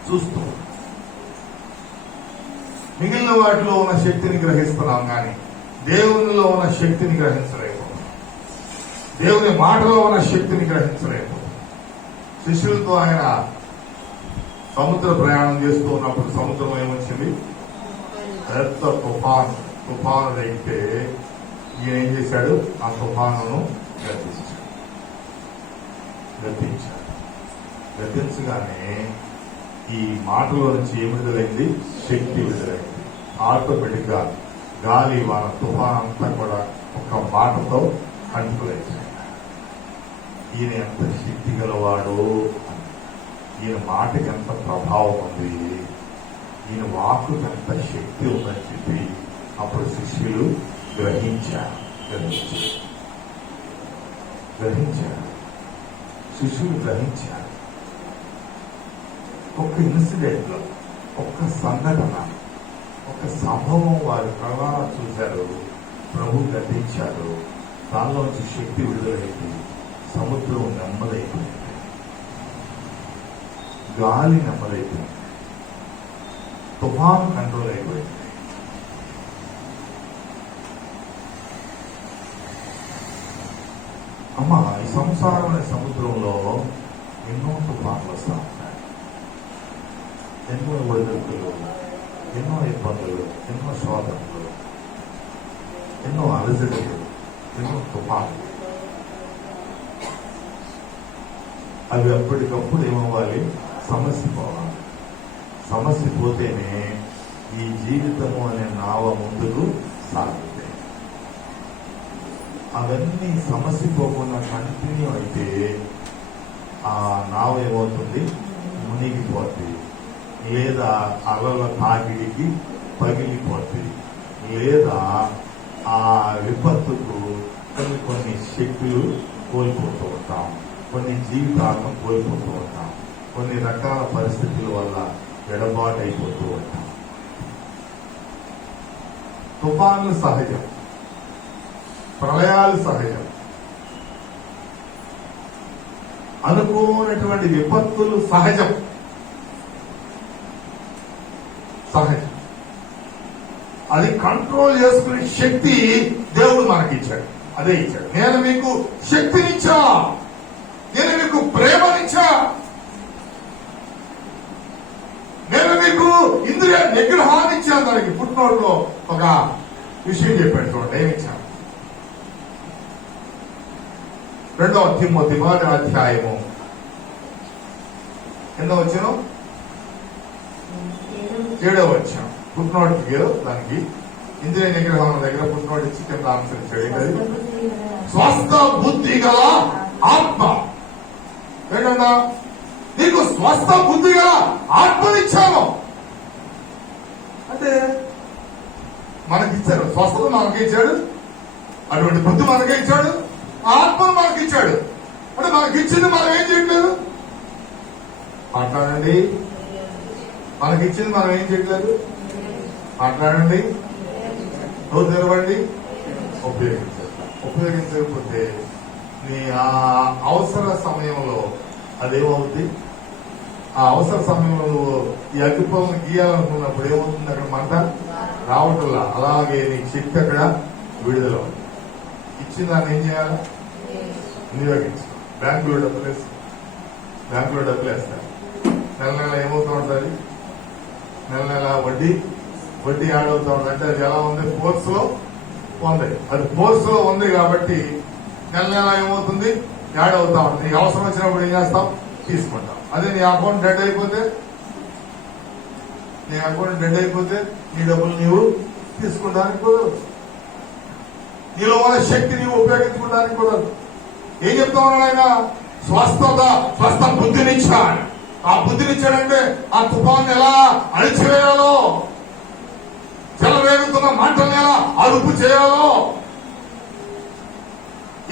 చూస్తూ మిగిలిన వాటిలో ఉన్న శక్తిని గ్రహిస్తున్నాం, కానీ దేవునిలో ఉన్న శక్తిని గ్రహించలేకపోతున్నాం. దేవుని మాటలో ఉన్న శక్తిని గ్రహించలేకపోతున్నాం. శిష్యులతో ఆయన సముద్ర ప్రయాణం చేస్తూ ఉన్నప్పుడు సముద్రం ఏమొచ్చింది? పెద్ద తుఫాను రేగితే ఈయన ఏం చేశాడు? ఆ తుఫానును గద్దించగానే ఈ మాటలో నుంచి ఏం విడుదలైంది? శక్తి విడుదలైంది. ఆటోమేటిక్ గా గాలి వాన తుఫాన్ అంతా కూడా ఒక మాటతో కంట్రోల్. ఈయన ఎంత శక్తి గలవాడు, ఈయన మాటకి ఎంత ప్రభావం ఉంది, ఈయన వాక్కుకి ఎంత శక్తి ఉందని చెప్పి అప్పుడు శిష్యులు గ్రహించారు. శిష్యులు గ్రహించారు. ఒక్క ఇన్సిడెంట్ లో, ఒక్క సంఘటన, ఒక సంభవం వారి కళ్ళారా చూశారు. ప్రభు గద్దించారు. దానిలోంచి శక్తి విడుదలైంది. సముద్రం నెమ్మదైపోయింది, గాలి నెమ్మదైపోయింది, తుఫాను కంట్రోల్ అయిపోయింది. అమ్మ, ఈ సంసారం అనే సముద్రంలో ఎన్నో తుఫాన్లు వస్తూ ఉంటాయి, ఎన్నో ఒడిదుడుకులు, ఎన్నో ఇబ్బందులు, ఎన్నో శోధనలు, ఎన్నో అలజడులు, ఎన్నో తుఫాన్లు. అవి అప్పటికప్పుడు ఏమవ్వాలి? సమస్య పోవాలి. సమస్య పోతేనే ఈ జీవితము అనే నావ ముందుకు సాగుతాయి. అవన్నీ సమస్య పోకుండా కంటిన్యూ అయితే ఆ నావ ఏమవుతుంది? మునిగిపోతుంది, లేదా అలల తాకిడికి పగిలిపోతుంది, లేదా ఆ విపత్తుకు కొన్ని శక్తులు కోల్పోతూ ఉంటాం, కొన్ని జీవితాలను కోల్పోతూ ఉంటాం, కొన్ని రకాల పరిస్థితుల వల్ల ఎడబాటు అయిపోతూ ఉంటాం. తుఫాన్లు సహజం, ప్రళయాలు సహజం, అనుకోనటువంటి విపత్తులు సహజం. అది కంట్రోల్ చేసుకునే శక్తి దేవుడు మనకిచ్చాడు. అదే ఇచ్చాడు. నేను మీకు శక్తినిచ్చా, నేను మీకు ప్రేమనిచ్చా, నేను మీకు ఇంద్రియ నిగ్రహాన్ని ఇచ్చాను. దానికి పుట్టినోడులో ఒక విషయం చెప్పాడు చూడండి, ఏమి ఇచ్చాను. 2 తిమోతి 1వ అధ్యాయము ఎన్నో వచ్చాను? 7వ వచ్చాం. పుట్టినోడికి దానికి ఇంద్రియ నిగ్రహం దగ్గర పుట్టినోడు ఇచ్చి కింద ఆన్సర్ ఇచ్చాడు. స్వస్థ బుద్ధి గల ఆత్మ. ఏంటన్నా? నీకు స్వస్థ బుద్ధి గల ఆత్మనిచ్చాను అంటే మనకిచ్చాడు. స్వస్థత మనకి ఇచ్చాడు, అటువంటి బుద్ధి మనకే ఇచ్చాడు, ఆత్మను మనకిచ్చాడు. అంటే మనకిచ్చింది మనం ఏం చేయట్లేదు. మాట్లాడండి. మనకిచ్చింది మనం ఏం చేయట్లేదు. మాట్లాడండి. నోరు తెరవండి. ఉపయోగించకపోతే నీ ఆ అవసర సమయంలో అదేమవుతుంది? ఆ అవసర సమయంలో నువ్వు ఈ అగ్గిపోలను గీయాలనుకున్నప్పుడు ఏమవుతుంది? అక్కడ మంట రావటంలా. అలాగే నీ శక్తి అక్కడ విడుదల అవుతుంది. ఇచ్చిన దాన్ని ఏం చేయాలి? వినియోగించు. బ్యాంకులో డబ్బులు వేస్తారు. నెల నెల ఏమవుతూ ఉంటుంది? నెల నెల వడ్డీ యాడ్ అవుతా ఉంది. అంటే అది ఎలా ఉంది? ఫోర్స్ లో ఉంది. అది ఫోర్స్ లో ఉంది కాబట్టి నెల నెల ఏమవుతుంది? యాడ్ అవుతా ఉంటుంది. నీకు అవసరం వచ్చినప్పుడు ఏం చేస్తాం? తీసుకుంటాం. అదే నీ అకౌంట్ డెడ్ అయిపోతే నీ డబ్బులు నీవు తీసుకుంటానికి కుదరదు. నీలో ఉన్న శక్తి నీవు ఉపయోగించుకోవడానికి కుదరదు. ఏం చెప్తా ఉన్నాడు ఆయన? స్వస్థ బుద్ధినిచ్చాడు. ఆ బుద్ధినిచ్చాడంటే ఆ తుఫాన్ని ఎలా అణిచివేయాలో, చెలరేగుతున్న మంటల్ని ఎలా అదుపు చేయాలో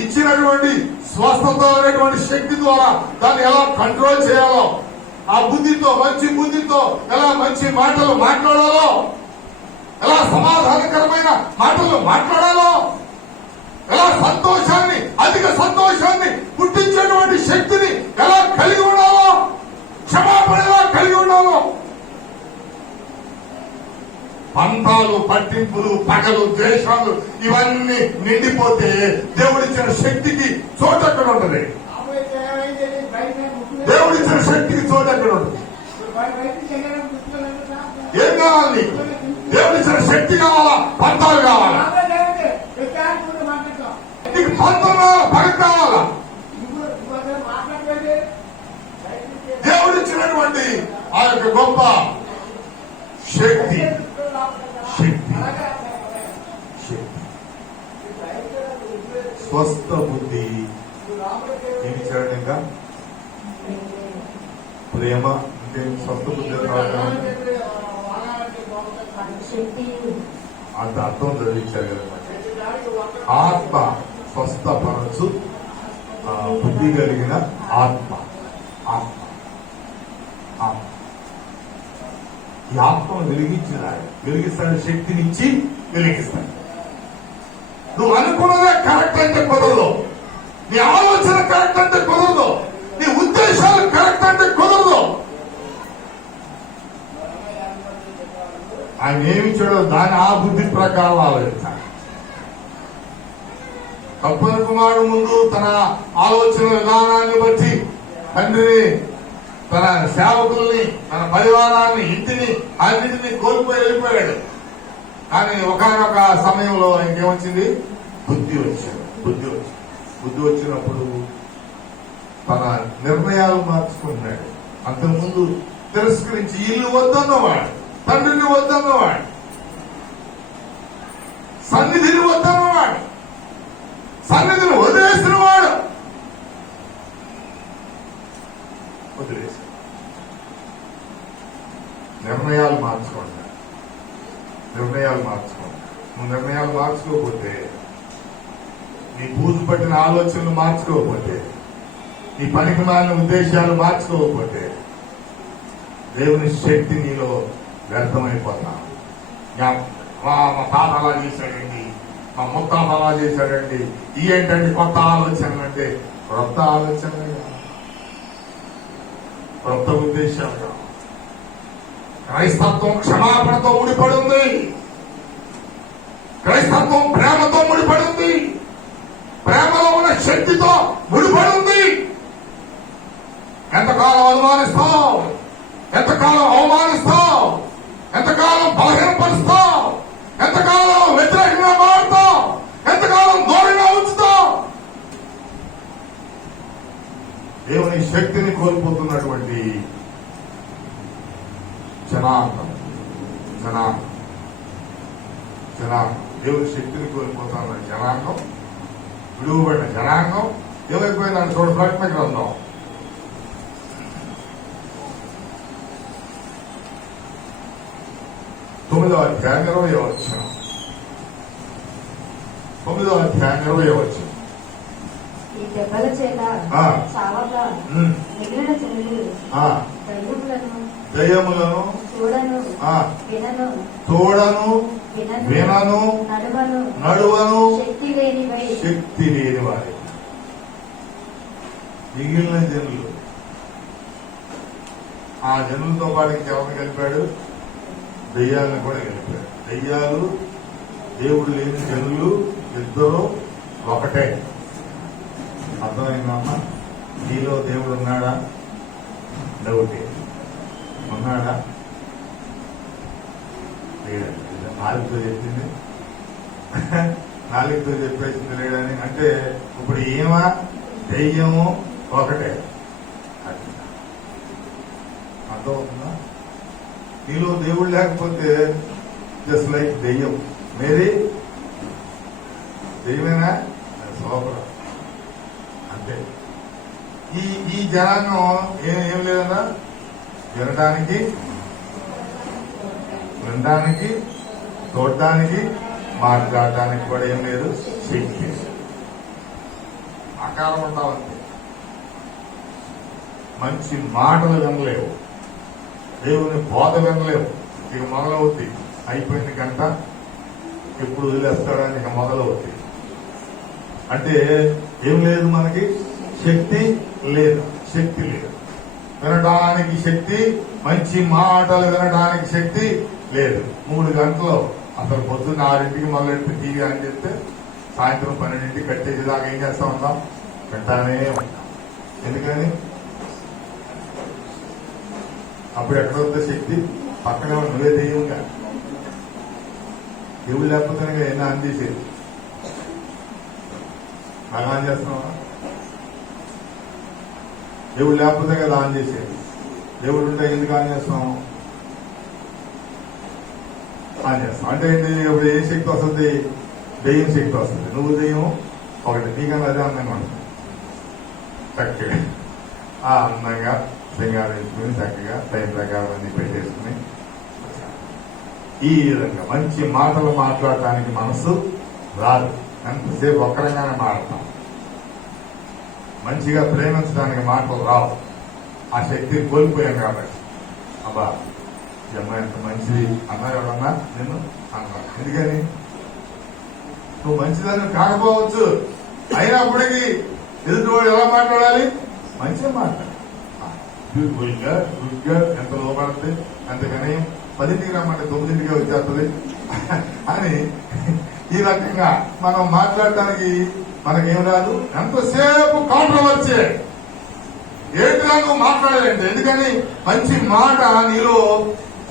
ఇచ్చినటువంటి స్వస్థత అనేటువంటి శక్తి ద్వారా దాన్ని ఎలా కంట్రోల్ చేయాలో, ఆ బుద్ధితో, మంచి బుద్ధితో ఎలా మంచి మాటలు మాట్లాడాలో, ఎలా సమాధానకరమైన మాటలు మాట్లాడాలో, ఎలా సంతోషాన్ని, అధిక సంతోషాన్ని పుట్టించేటువంటి శక్తిని ఎలా కలిగి ఉండాలో, క్షమాపణ ఎలా కలిగి ఉండాలో. పంతాలు, పట్టింపులు, పగలు, ద్వేషాలు ఇవన్నీ నిండిపోతే దేవుడిచ్చిన శక్తికి చోటు ఎక్కడ ఉంటుంది? దేవుడిచ్చిన శక్తికి చోటు ఎక్కడ ఉంటుంది? ఏం కావాలి? దేవుడిచ్చిన శక్తి కావాలా? పంతాలు కావాలా? నీకు పంతం కావాలా? పగ కావాలా? దేవుడిచ్చినటువంటి ఆ యొక్క గొప్ప శక్తి స్వస్థ బుద్ధి ఏమి చేయడం? ఇంకా ప్రేమ. అంటే స్వస్థ బుద్ధి అంత అర్థం చదివించారు కదా. ఆత్మ స్వస్థపరచు బుద్ధి కలిగిన ఆత్మ. ఈ ఆత్మను వెలిగిస్తాడు. శక్తినిచ్చి వెలిగిస్తాడు. నువ్వు అనుకున్నదే కరెక్ట్ అంటే కుదరదు. నీ ఆలోచన కరెక్ట్ అంటే కుదరదు. నీ ఉద్దేశాలు కరెక్ట్ అంటే కుదరదు. ఆయన ఏమి చేయడం దాని ఆ బుద్ధి ప్రకారం ఆలోచించాలి. తప్పని కుమారుడు ముందు తన ఆలోచన విధానాన్ని బట్టి తండ్రిని, తన సేవకుల్ని, తన పరివారాన్ని, ఇంటిని అన్నిటినీ కోల్పోయి వెళ్ళిపోయాడు. కానీ ఒకనొక సమయంలో ఇంకేమొచ్చింది? బుద్ధి వచ్చింది. బుద్ధి వచ్చినప్పుడు తన నిర్ణయాలు మార్చుకుంటున్నాడు. అంతకుముందు తిరస్కరించి ఇల్లు వద్దన్నవాడు, తండ్రిని వద్దన్నవాడు, సన్నిధిని వద్దన్నవాడు, సన్నిధిని వదిలేసిన వాడు వదిలేసి నిర్ణయాలు మార్చుకోండి. నువ్వు నిర్ణయాలు మార్చుకోకపోతే, నీ బూజు పట్టిన ఆలోచనలు మార్చుకోకపోతే, నీ పనికి మాలిన ఉద్దేశాలు మార్చుకోకపోతే దేవుని శక్తి నీలో వ్యర్థమైపోతా. మా తాత అలా చేశాడండి, మా ముత్తాత అలా చేశాడండి, ఈ ఏంటండి కొత్త ఆలోచనలు అంటే క్రొత్త ఆలోచనలు, క్రొత్త ఉద్దేశాలు. క్రైస్తత్వం క్షమాపణతో ముడిపడింది. క్రైస్తత్వం ప్రేమతో ముడిపడింది. ప్రేమలో ఉన్న శక్తితో ముడిపడింది. ఎంతకాలం అనుమానిస్తావు, ఎంతకాలం అవమానిస్తావు, ఎంతకాలం బలహీనపరుస్తావు, ఎంతకాలం వ్యతిరేకంగా మారుతావు, ఎంతకాలం దూరంగా ఉంచుతావు. దేవుని శక్తిని కోల్పోతున్నటువంటి జనాంగం దేవుని శక్తిని కోల్పోతున్న జనాంగం, విడువబడిన జనాంగం ఏమైపోయిందని చూడ ప్రకటన గ్రంథం 9వ అధ్యాయం 20వ వచనం. 9వ అధ్యాయం 20వ వచనం. ఈ దెబ్బల చేత చావక మిగిలిన జనులు దయ్యములను చూడను వినను నడువను శక్తి లేని వారి మిగిలిన జనులు. ఆ జనులతో పాటు ఇంకెవరిని కలిపాడు? దయ్యాలను కూడా కలిపాడు. దయ్యాలు, దేవుడు లేని జనులు ఇద్దరు ఒకటే. అర్థమైందమ్మా? నీలో దేవుడు ఉన్నాడా? డౌటే. ఉన్నాడా? లేదండి. నాలుగుతో చెప్పింది, నాలుగుతో చెప్పేసింది లేడని. అంటే ఇప్పుడు ఏమా దెయ్యము ఒకటే. అర్థమవుతుందా? నీలో దేవుడు లేకపోతే జస్ట్ లైక్ దెయ్యం. మేరీ దెయ్యమేనా? సోపరం అంతే. ఈ జనాంగం ఏం లేదన్నా, వినడానికి, చూడటానికి, మాట్లాడటానికి కూడా ఏం లేదు. శక్తి ఆకారం ఉంటావంతే. మంచి మాటలు వినలేవు, దేవుని బోధ వినలేవు. ఇక మొదలవుద్ది. అయిపోయింది గంట, ఎప్పుడు వదిలేస్తాడని ఇక మొదలవుద్ది. అంటే ఏం లేదు, మనకి శక్తి లేదు. వినడానికి శక్తి, మంచి మాటలు వినడానికి శక్తి లేదు. 3 గంటలు అసలు పొద్దున్న 6ంటికి మొదలెట్టి టీవీ అని చెప్తే సాయంత్రం 12ంటికి కట్టేసేదాకా ఏం చేస్తా ఉంటాం? వింటానే ఉంటాం. ఎందుకని? అప్పుడు ఎక్కడ వద్ద శక్తి? పక్కనే నువ్వే దెయ్యంగా. దేవుడు లేకపోతే ఎన్నో ఆన్ చేసేది. బాగా ఆన్ చేస్తున్నావా? దేవుడు లేకపోతే కదా ఆన్ చేసేది. దేవుడు ఉంటే ఎందుకు ఆన్ చేస్తున్నావు? ఆన్ చేస్తాం. అంటే ఏంటి? ఇప్పుడు ఏ శక్తి వస్తుంది? దెయ్యం శక్తి వస్తుంది. నువ్వు దెయ్యం ఒకటి, నీకన్నా అదే అందంగా ఉంటుంది. చక్కగా అందంగా సింగారించుకుని చక్కగా టైం ప్రకారం అన్ని పెట్టేసుకుని ఈ విధంగా మంచి మాటలు మాట్లాడటానికి మనసు రాదు. ఎంతసేపు ఒక్కరంగానే మాట్లాడతాం. మంచిగా ప్రేమించడానికి మాటలు రావు. ఆ శక్తిని కోల్పోయాం కాబట్టి. అబ్బా ఈ అమ్మాయి ఎంత మంచిది అన్నారు ఎవరన్నా నేను అన్నా. ఎందుకని? నువ్వు మంచిదాన్ని కాకపోవచ్చు, అయినప్పటికీ ఎదుటివాడు ఎలా మాట్లాడాలి? మంచిగా మాట్లాడాలి. బ్యూటిఫుల్ గా, గుడ్ గా, ఎంత లోపడుతుంది, ఎంత వినయం. 10ంటికి రమ్మంటే 9ంటికే వచ్చేస్తుంది అని ఈ రకంగా మనం మాట్లాడటానికి మనకేం రాదు. ఎంతసేపు కాంట్రవర్సీ, ఏంటిరా నువ్వు మాట్లాడాలంటే, ఎందుకని మంచి మాట నీలో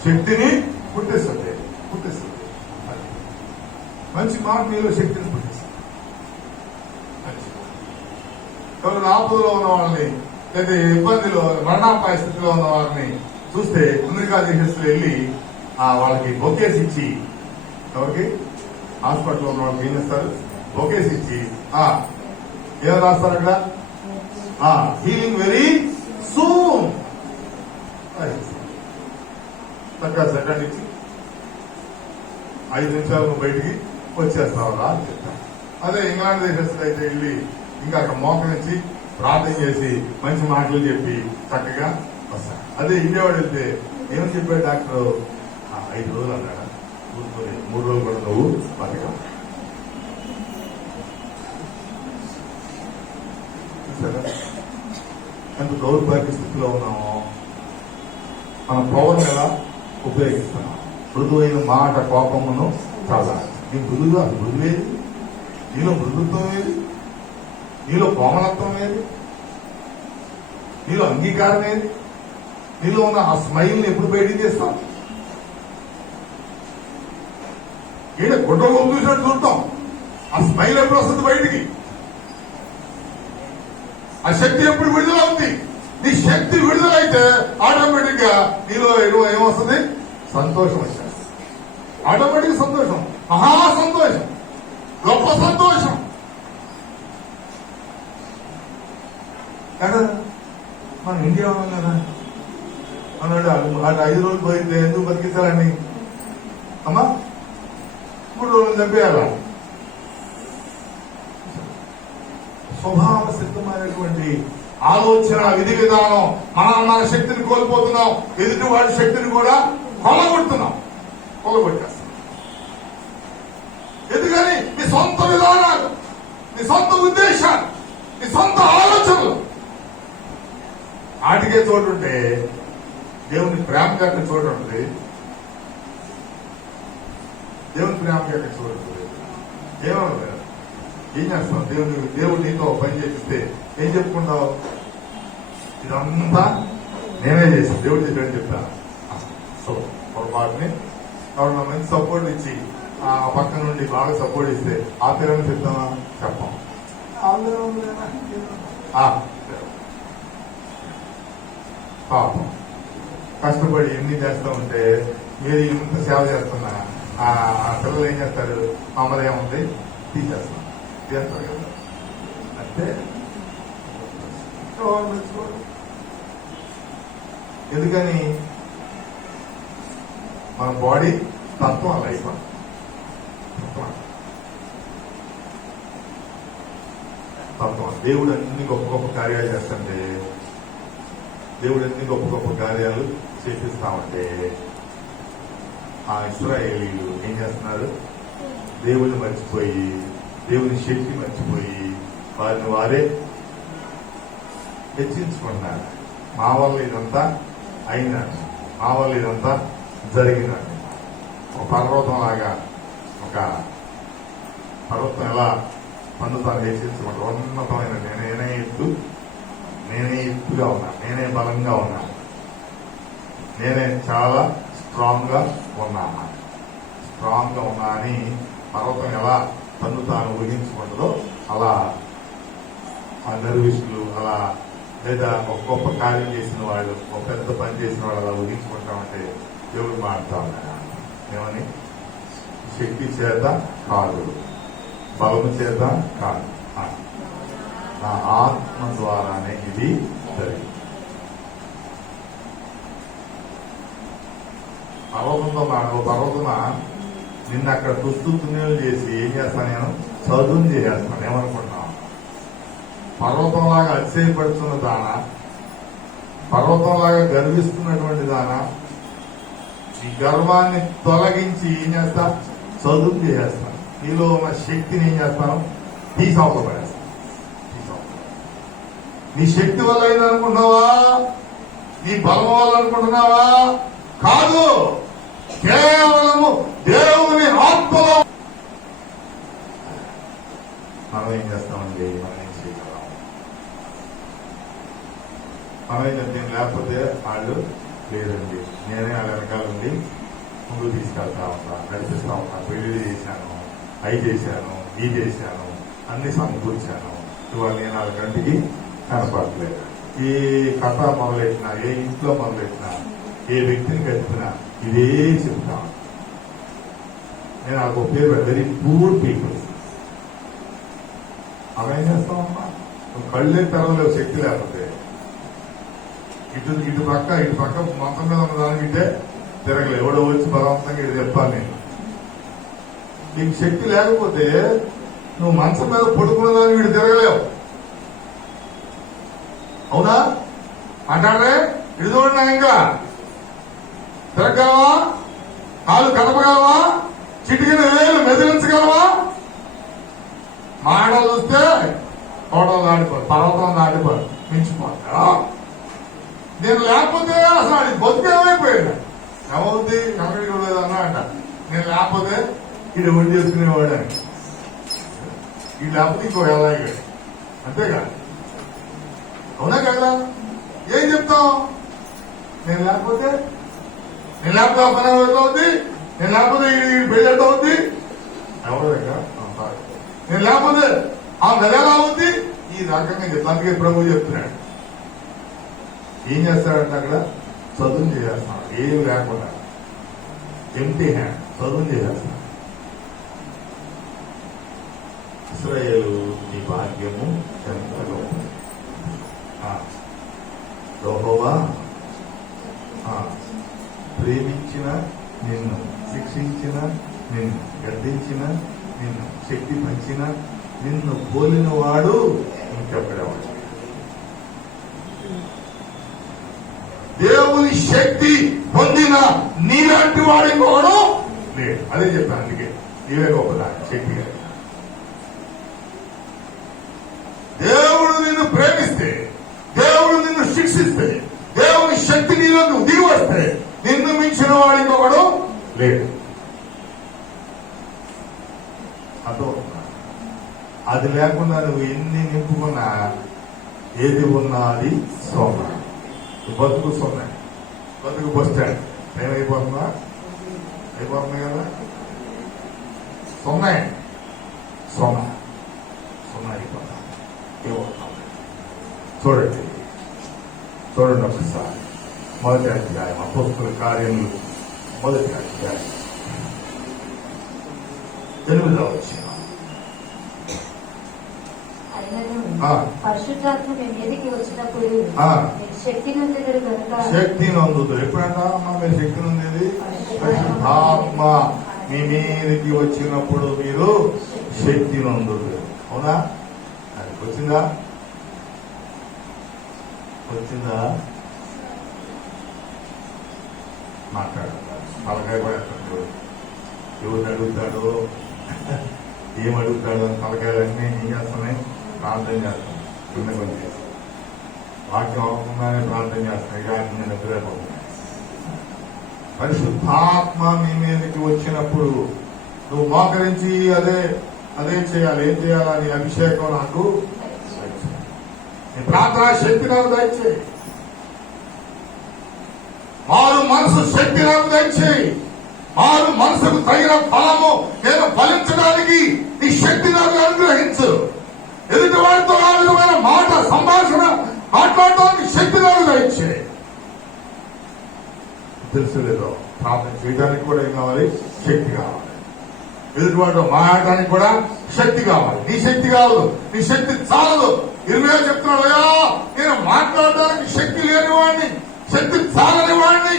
శక్తిని పుట్టిస్తుంది. మంచి మాట నీలో శక్తిని పుట్టిస్తుంది. ఎవరు ఆపదలో ఉన్న వాళ్ళని, లేదా ఇబ్బందిలో మరణాపాయ స్థితిలో ఉన్న వారిని చూస్తే అమెరికా దేశస్తులు వెళ్ళి వాళ్ళకి బొకేస్ ఇచ్చి, ఎవరికి హాస్పిటల్లో ఉన్న వాళ్ళకి ఏం ఇస్తారు, బొకేస్ ఇచ్చి ఏం రాస్తారు అక్కడ, హీలింగ్ వెరీ సూన్ చక్కగా సెకండ్ ఇచ్చి 5 నిమిషాలు బయటికి వచ్చేస్తావరా అని చెప్తాను. అదే ఇంగ్లాండ్ దేశస్తులు అయితే వెళ్ళి ఇంకా అక్కడ మోకరించి ప్రార్థన చేసి మంచి మాటలు చెప్పి చక్కగా వస్తాడు. అదే ఇండియా వాడు వెళ్తే ఏమని చెప్పాడు డాక్టర్, 5 రోజులు అన్నాడా, కూర్చొని 3 రోజులు కూడా నువ్వు బతక. ఎంత దౌర్భాగ్య స్థితిలో ఉన్నామో, మన పవర్ ఎలా ఉపయోగిస్తున్నాం. మృదువైన మాట కోపమును చాలా, నీ మృదుగా మృదువేది, నీలో మృదుత్వం ఏది, నీలో కోమలత్వం ఏది, నీలో అంగీకారం ఏది, నీలో ఉన్న ఆ స్మైల్ ని ఎప్పుడు బయటికి చేస్తాం. ఈయన గుడ్డలో చూసినట్టు చూస్తాం, ఆ స్మైల్ ఎప్పుడు వస్తుంది బయటికి, ఆ శక్తి ఎప్పుడు విడుదల అవుతుంది. నీ శక్తి విడుదలైతే ఆటోమేటిక్ గా నీలో ఏమొస్తుంది, సంతోషం వచ్చేస్తుంది. ఆటోమేటిక్ సంతోషం, మహా సంతోషం, గొప్ప సంతోషం. కదా మన ఇండియా ఉన్నాం కదా అన్నాడు. అటు 5 రోజులు పోయితే ఎందుకు బతికించాలని అమ్మా, 3 రోజులు చంపేయాల. స్వభావ సిద్ధమైనటువంటి ఆలోచన విధి విధానం, మన శక్తిని కోల్పోతున్నాం, ఎదుటి వాడి శక్తిని కూడా కొలగొడుతున్నాం, కొలగొట్టేస్తాం. ఎందుకని నీ సొంత విధానాలు, నీ సొంత ఉద్దేశాలు, నీ సొంత ఆలోచనలు వాటికే చోటుంటే దేవుని ప్రేమ కంటే చూడండి, దేవుని ప్రేమ కంటే చూడండి. ఏమన్నా ఏం చేస్తావు, దేవుడు నీతో పని చేపిస్తే ఏం చెప్పుకుంటావు, ఇదంతా నేనే చేసి దేవుడు చెప్పాడని చెప్తా. సో పొరపాటుని ఎవరన్నా మంచి సపోర్ట్ ఇచ్చి ఆ పక్క నుండి బాగా సపోర్ట్ ఇస్తే ఆ పేరని చెప్తామా, చెప్పాం. పాపం కష్టపడి ఎన్ని చేస్తా ఉంటే మీరు ఇంత సేవ చేస్తున్నా ఆ పిల్లలు ఏం చేస్తారు, మమ్మల్ని ఏముంది తీసేస్తాం, చేస్తారు కదా. అంటే ఎందుకని మన బాడీ తత్వం అలా అయిపోయింది. తత్వం దేవుడు అన్ని గొప్ప గొప్ప కార్యాలు చేస్తుంటే, దేవుడు అన్ని గొప్ప గొప్ప కార్యాలు చేపిస్తామంటే ఆ ఇశ్రాయేలీలు ఏం చేస్తున్నారు, దేవుడిని మర్చిపోయి, దేవుని శక్తి మర్చిపోయి వారిని వారే హెచ్చించుకుంటున్నారు. మా వల్ల ఇదంతా అయినట్టు, మా వల్ల ఇదంతా జరిగినట్టు. ఒక పర్వతం లాగా, ఒక పర్వతం ఎలా పన్నుతాను హెచ్చించుకుంటారు, ఉన్నతమైన నేనే ఎత్తుగా ఉన్నా, నేనే బలంగా ఉన్నా, నేనే చాలా స్ట్రాంగ్ గా ఉన్నా అని పర్వతం ఎలా తను తాను ఊహించుకుంటుందో అలా ఆ దర్విష్లు అలా, లేదా ఒక గొప్ప కార్యం చేసిన వాళ్ళు, ఒక పెద్ద పని చేసిన వాళ్ళు అలా ఊహించుకుంటామంటే దేవుడు మారుతా ఉన్నాడు. ఏమని, శక్తి చేత కాదు, బలము చేత కాదు, నా ఆత్మ ద్వారానే ఇది జరిగింది. పర్వతమా నిన్న అక్కడ తుస్తునేలు చేసి ఏం చేస్తాను, నేను చదువుని చేసేస్తాను. ఏమనుకుంటున్నాను, పర్వతంలాగా అతిశయపడుతున్న దానా, పర్వతంలాగా గర్విస్తున్నటువంటి దానా, ఈ గర్వాన్ని తొలగించి ఏం చేస్తా, చదువు చేసేస్తాను. నీలో ఉన్న శక్తిని ఏం చేస్తాను, తీసవపడేస్తాను. నీ శక్తి వల్ల అయిందనుకుంటున్నావా, నీ బలం వల్ల అనుకుంటున్నావా, కాదు, కేవలము దేవుని ఆత్మలో. మనం ఏం చేస్తామండి? మనం ఏం చేయగలం? మనం ఏం చెప్తాం? లేకపోతే వాళ్ళు లేదండి, నేనే వాళ్ళ వెనకాల ఉండి ముందుకు తీసుకెళ్తా ఉంటా, నడిపిస్తా ఉంటా, పెళ్లి చేశాను, అవి చేశాను, ఈ చేశాను, అన్ని సమకూర్చాను, ఇవాళ నేను వాళ్ళ కంటికి కనపడలేదు. ఏ కథ మొదలెట్టినా, ఏ ఇంట్లో మొదలెట్టినా, ఏ వ్యక్తిని కలిపినా ఇదే చెప్తా. నేను నాకు ఒక పేరు వెరీ పూర్ పీపుల్. అవి ఏం చేస్తామమ్మా? కళ్ళే తెరవలేవు శక్తి లేకపోతే. ఇటు పక్క మొత్తం మీద ఉన్న దాని వింటే తిరగలేదు. ఎవడో వచ్చి బలవంతంగా ఇది చెప్పాలి. నేను నీకు శక్తి లేకపోతే నువ్వు మంచం మీద పడుకున్న దాన్ని వీడు తిరగలేవు. అవునా? అంటాడే ఇది చూడండి, ఇంకా తిరగలవా? కాళ్ళు కదపగలవా? చిటికిన వేలు మెదిలించగలవా? మాటలు చూస్తే కోటలు దాటిపోదు, పర్వతం దాటిపోదు, మించిపోతా. నేను లేకపోతే అసలు అది బతుకేమైపోయాడు. ఎవరుద్ది ఎవరికి లేదన్నా అంట. నేను లేకపోతే ఇది ఒడి చేసుకునేవాడని, ఈ లేకపోతే ఇంకో ఎలాగాడు. అంతేగా? అవునా కదా? ఏం చెప్తాం? నేను లేకపోతే ఆ పని ఎవరితో ఉంది? నేను లేకపోతే ఈ పెళ్లి ఎంత ఉంది? ఎవరి దగ్గర? నేను లేకపోతే ఆ నెల ఎలా ఉంది? ఈ రకంగా అందుకే ప్రభు చెప్తున్నాడు. ఏం చేస్తాడంటే అక్కడ చదువు చేసేస్తున్నాడు, ఏమి లేకుండా ఎంటీ హ్యాండ్ చదువు చేసేస్తున్నాడు. ఇశ్రాయేలు నీ భాగ్యము ఎంత గొప్పది. యెహోవా ప్రేమించిన నిన్ను, శిక్షించిన నిన్ను, గద్దించిన నిన్ను, శక్తి పంచిన నిన్ను పోలిన వాడు ఇంకెక్కడేవాడు. దేవుని శక్తి పొందిన నీలాంటి వాడు ఇంకోడు లేడు. అదే చెప్పాను. అందుకే నీవే గొప్పదా శక్తి. దేవుడు నిన్ను ప్రేమిస్తే, దేవుడు నిన్ను శిక్షిస్తే, దేవుని శక్తి నీలో నువ్వు దిగి వస్తే నిన్ను మించిన వాడు ఇంకొకడు లేడు. అర్థమవుతుందా? అది లేకుండా నువ్వు ఎన్ని నింపుకున్నా ఏది ఉన్నా అది సొమ్మ. బతుకు సొమ్మ, బతుకు బస్ స్టాండ్ ఏమైపోతుందా? అయిపోతుంది కదా. సొమ్మ అయిపోతా. చూడండి ఒకసారి మొదటి అధ్యాయం అపోస్తలుల కార్యములు మొదటి అధ్యాయం 8వ వచనం. పరిశుద్ధాత్మ మీ మీదకి వచ్చినప్పుడు శక్తి నొందుతారు కనుక. శక్తి నొందుతారు ఎప్పుడంట అమ్మా? మీరు శక్తి నొందేది పరిశుద్ధాత్మ మీ మీదకి వచ్చినప్పుడు మీరు శక్తి నొందుతారు. అవునా? అది వచ్చిందా? మాట్లాడాలి. తలకాయ కూడా ఎవరిని అడుగుతాడు, ఏమడుగుతాడు అని తలకాయలన్నీ ఏం చేస్తున్నాయి? ప్రార్థన చేస్తాం. కొంచెం వాక్యం అవ్వకుండానే ప్రార్థన చేస్తాయి. కానీ నేను నిద్రపోతున్నాయి. పరిశుద్ధాత్మ మీ మీదకి వచ్చినప్పుడు నువ్వు మోకరించి అదే చేయాలి. ఏం చేయాలని? అభిషేకం నాకు ప్రార్థన శక్తి నాకు దయచేయి. మారు మనసు శక్తి నాకు దయచేయి. మారు మనసుకు తగిన ఫలము నేను ఫలించడానికి నీ శక్తి నాకు అనుగ్రహించు. ఎదుటి వారితో ఆ విధమైన మాట సంభాషణ మాట్లాడటానికి శక్తి నాకు దయచేయి. తెలుసు లేదో ప్రార్థన చేయడానికి కూడా ఏం కావాలి? శక్తి కావాలి. ఎదుటి వాటితో మాట్లాడటానికి కూడా శక్తి కావాలి. నీ శక్తి కావాలి, నీ శక్తి చాలదు. ఇరవై చెప్తున్నాడు, అయ్యా నేను మాట్లాడడానికి శక్తి లేని వాడిని, శక్తి చాలని వాడిని.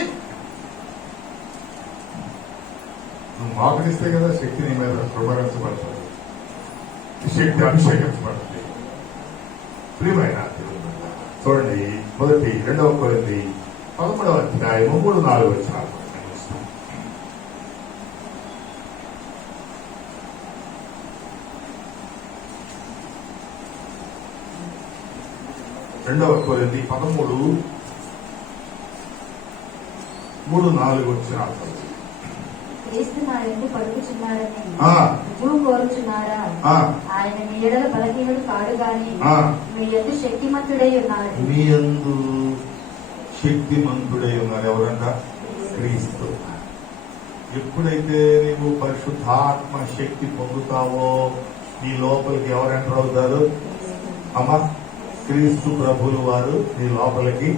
నువ్వు మాట్లాడిస్తే కదా శక్తి నీ మీద కృపరించబడుతుంది, శక్తి అభిషేకించబడుతుంది. ప్రియమైన చూడండి, 2 కొరింథీ 11వ అధ్యాయం 3-4 వచనాలు. 2 కొరింథీ 13:3-4 వచనాలు. క్రీస్తు నా యందు పలుకుచున్నాడని రుజువు కోరుచున్నారా? ఆయన మీ ఎడల బలహీనుడు కాడు గాని మీ యందు శక్తిమంతుడై ఉన్నాడు. మీ యందు శక్తిమంతుడై ఉన్నారు. ఎవరంట? క్రీస్తు. ఎప్పుడైతే నీవు పరిశుద్ధాత్మ శక్తి పొందుతావో నీ లోపలికి ఎవరు ఎంటర్ అవుతారు? అమ్మా, క్రీస్తు ప్రభువులు వారు నీ లోపలికి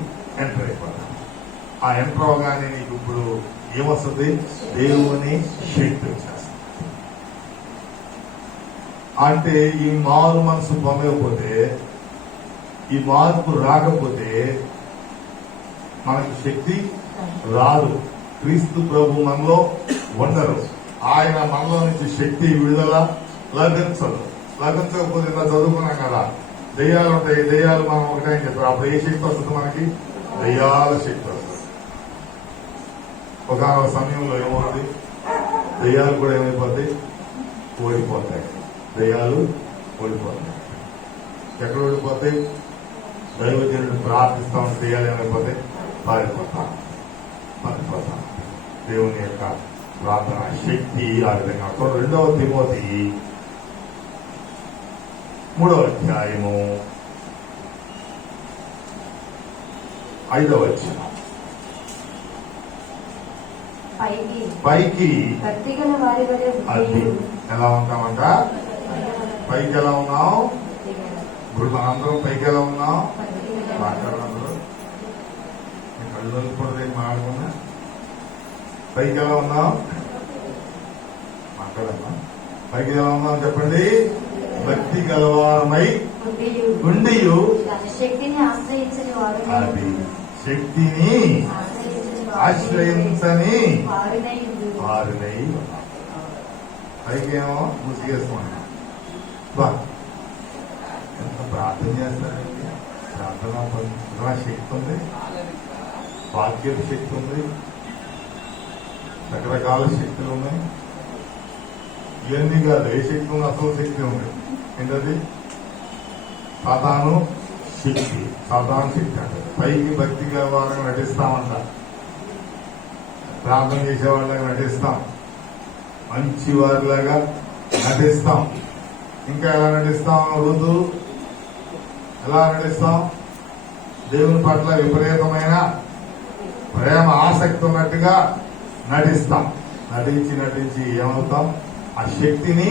ఎంటర్ అయిపోతారు. ఆ ఎంటర్ అవగానే నీకు ఇప్పుడు ఏమొస్తుంది? దేవుని శక్తి వచ్చేస్తుంది. అంటే ఈ మారు మనసు పొందకపోతే, ఈ మార్పు రాకపోతే మనకు శక్తి రాదు. క్రీస్తు ప్రభు మనలో ఉండరు. ఆయన మనలో నుంచి శక్తి విడుదల లభించదు. లభించకపోతే ఇలా చదువుకున్నాం కదా, దెయ్యాలు ఉంటాయి. దెయ్యాలు మనం ఒకటే చెప్పారు. అప్పుడు ఏ శక్తి వస్తుంది మనకి? దెయ్యాల శక్తి వస్తుంది. ఒక సమయంలో ఏమవుతుంది? దెయ్యాలు కూడా ఏమైపోతాయి? ఓడిపోతాయి. దెయ్యాలు ఓడిపోతాయి. ఎక్కడ ఓడిపోతాయి? దైవజనుడు ప్రార్థిస్తా ఉంటే దెయ్యాలు ఏమైపోతాయి? పారిపోతాం. దేవుని యొక్క ప్రార్థన శక్తి ఆ విధంగా. 2వ తిమోతి 3వ అధ్యాయము 5వ వచనం. పైకి భక్తిగల వారి వలె అది ఎలా ఉంటామంట? పైకి ఎలా ఉన్నాం? ఇప్పుడు మనందరం పైకి ఎలా ఉన్నాం? మాట్లాడాలందరూ కళ్ళు నలుపుకుంటే మాట్లాడుకున్నా. పైకి ఎలా ఉన్నాం? మాట్లాడమ్మా. పైకి ఎలా ఉన్నాం చెప్పండి. భక్తి గలవారమై ఉండి శక్తిని ఆశ్రయించని వారు, అది శక్తిని ఆశ్రయించని వారినై ఉన్నాం. పైకి ఏమో ముసిగేస్తున్నాం. ఎంత ప్రార్థన చేస్తారండి. ప్రార్థన శక్తి ఉంది, వాక్యపు శక్తి ఉంది, రకరకాల శక్తులు ఉన్నాయి. ఇవన్నీ కాదు, ఏ శక్తి ఉంది? అసలు శక్తి ఉంది. ఏంటది? సాతాను శక్తి. సాతాను శక్తి అంటే పైకి భక్తిగా వాళ్ళగా నటిస్తామంట. ప్రార్థన చేసేవాళ్ళగా నటిస్తాం, మంచి వారిలాగా నటిస్తాం. ఇంకా ఎలా నటిస్తాం? ఋతు ఎలా నటిస్తాం? దేవుని పట్ల విపరీతమైన ప్రేమ ఆసక్తి ఉన్నట్టుగా నటిస్తాం. నటించి ఏమవుతాం? ఆ శక్తిని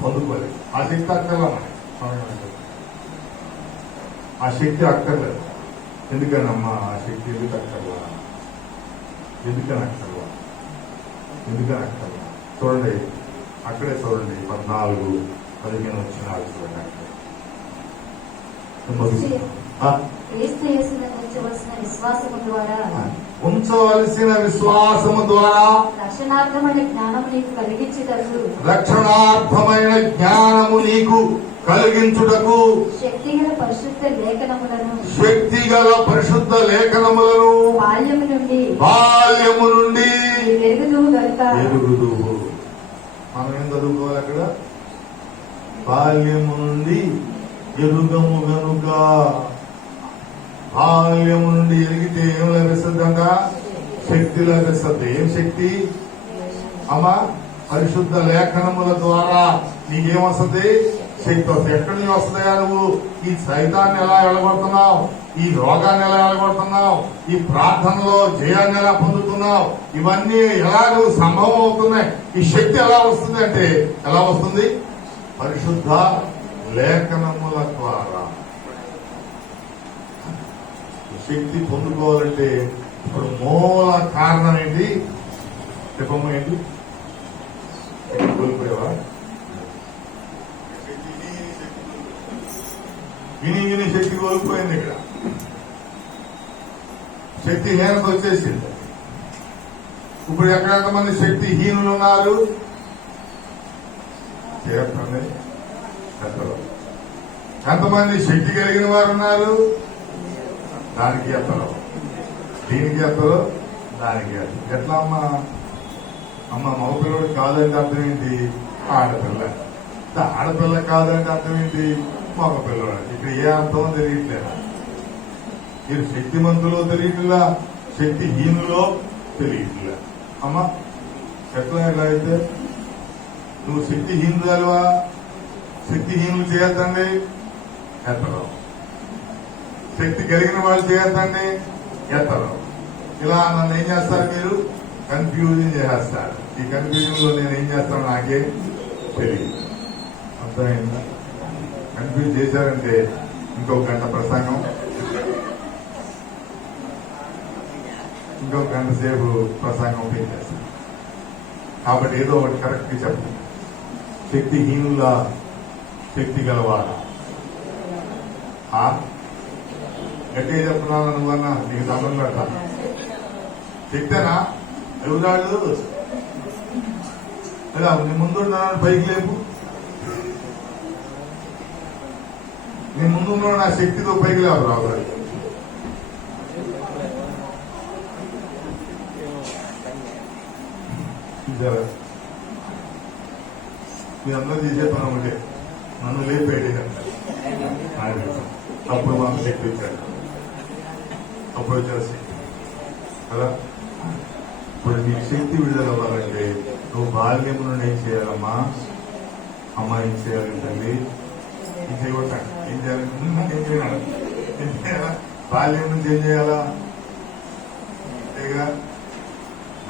పొందుకోలేదు. ఆ శక్తి అక్కర్లేదు. ఆ శక్తి అక్కర్లేదు. ఎందుకనమ్మా ఆ శక్తి ఎందుకు అక్కర్లా? ఎందుకని అక్కర్లా? చూడండి, అక్కడే చూడండి 14-15 వచ్చినాలు చూడండి. అక్కడ ఉంచవలసిన విశ్వాసము ద్వారా రక్షణార్థమైన జ్ఞానము నీకు కలిగించుటకు శక్తిగల పరిశుద్ధ లేఖనములను బాల్యము నుండి ఎరుగుదు. మనం ఏం చదువుకోవాలి అక్కడ? బాల్యము నుండి ఎరుగము గనుక. బాల్యము నుండి ఎరిగితే ఏం లభిస్తుందంట? శక్తి లభిస్తుంది. ఏం శక్తి అమ్మా? పరిశుద్ధ లేఖనముల ద్వారా నీకేమొస్తుంది? శక్తి వస్తుంది. ఎక్కడి నుంచి వస్తుందా? నువ్వు ఈ సైతాన్ని ఎలా వెళ్ళగొడుతున్నావు? ఈ రోగాన్ని ఎలా వెళ్ళగొడుతున్నావు? ఈ ప్రార్థనలో జయాన్ని ఎలా పొందుతున్నావు? ఇవన్నీ ఎలా నువ్వు సంభవం అవుతున్నాయి? ఈ శక్తి ఎలా వస్తుంది అంటే ఎలా వస్తుంది? పరిశుద్ధ లేఖనముల ద్వారా. శక్తి పొందుకోవాలంటే ఇప్పుడు మూల కారణం ఏంటి? చెప్పమ్మా, ఏంటి? కోల్పోయావా? విని శక్తి కోల్పోయింది. ఇక్కడ శక్తి హీనత వచ్చేసింది. ఇప్పుడు ఎక్కడెంతమంది శక్తి హీనులు ఉన్నారు? చెప్పండి. ఎంతమంది శక్తి కలిగిన వారు ఉన్నారు? దానికి ఎత్తరు, దీనికి ఎత్తరు, దానికి ఎత్తరు. ఎట్లా అమ్మా? మగపిల్లడు కాదంటే అర్థం ఏంటి? ఆడపిల్ల. ఆడపిల్ల కాదంటే అర్థం ఏంటి? మగపిల్లడు. ఇక్కడ ఏ అర్థమో తెలియట్లేదా? మీరు శక్తిమంతులో తెలియట్లా, శక్తిహీనులో తెలియట్లే. అమ్మా ఎట్లా అయితే నువ్వు శక్తిహీనురాలువా? శక్తిహీనులు చేయొద్దండి, ఎత్తడం. శక్తి కలిగిన వాళ్ళు చేయొద్దండి, ఎత్తడం. ఇలా నన్ను ఏం చేస్తారు, మీరు కన్ఫ్యూజన్ చేసేస్తారు. ఈ కన్ఫ్యూజన్ లో నేను ఏం చేస్తాను నాకే తెలియదు. అర్థమైందా? కన్ఫ్యూజ్ చేశారంటే ఇంకొక గంట ప్రసంగం, ఇంకొక గంట సేపు ప్రసంగం పెట్టేస్తాను. కాబట్టి ఏదో ఒకటి కరెక్ట్ గా చెప్పండి. శక్తిహీనుల శక్తి గలవారా? గట్టిగా చెప్తున్నాను నువ్వన్నా, నీకు సంబంధం పెడతా. శక్తేనా? ఎవరాళ్ళు లేదా నీ ముందున్నాడు పైకి లేపు. నీ ముందున్నాడు నా శక్తితో పైకి లేవు రావు. మీ అందరూ చేసే పని ఒకటే, నన్ను లేపేడే అప్పుడు మాకు శక్తి ఇచ్చాడు. అప్పుడు వచ్చేసి కదా. ఇప్పుడు నీకు శక్తి విడుదల అవ్వాలంటే నువ్వు బాల్యం నుండి ఏం చేయాలమ్మా? అమ్మ ఏం చేయాలి? తల్లి ఏం చేయగొట్టాలి? ఏం చేయాలి? ఏం చేయాలి? ఏం చేయాలా? బాల్యం నుంచి ఏం చేయాలా?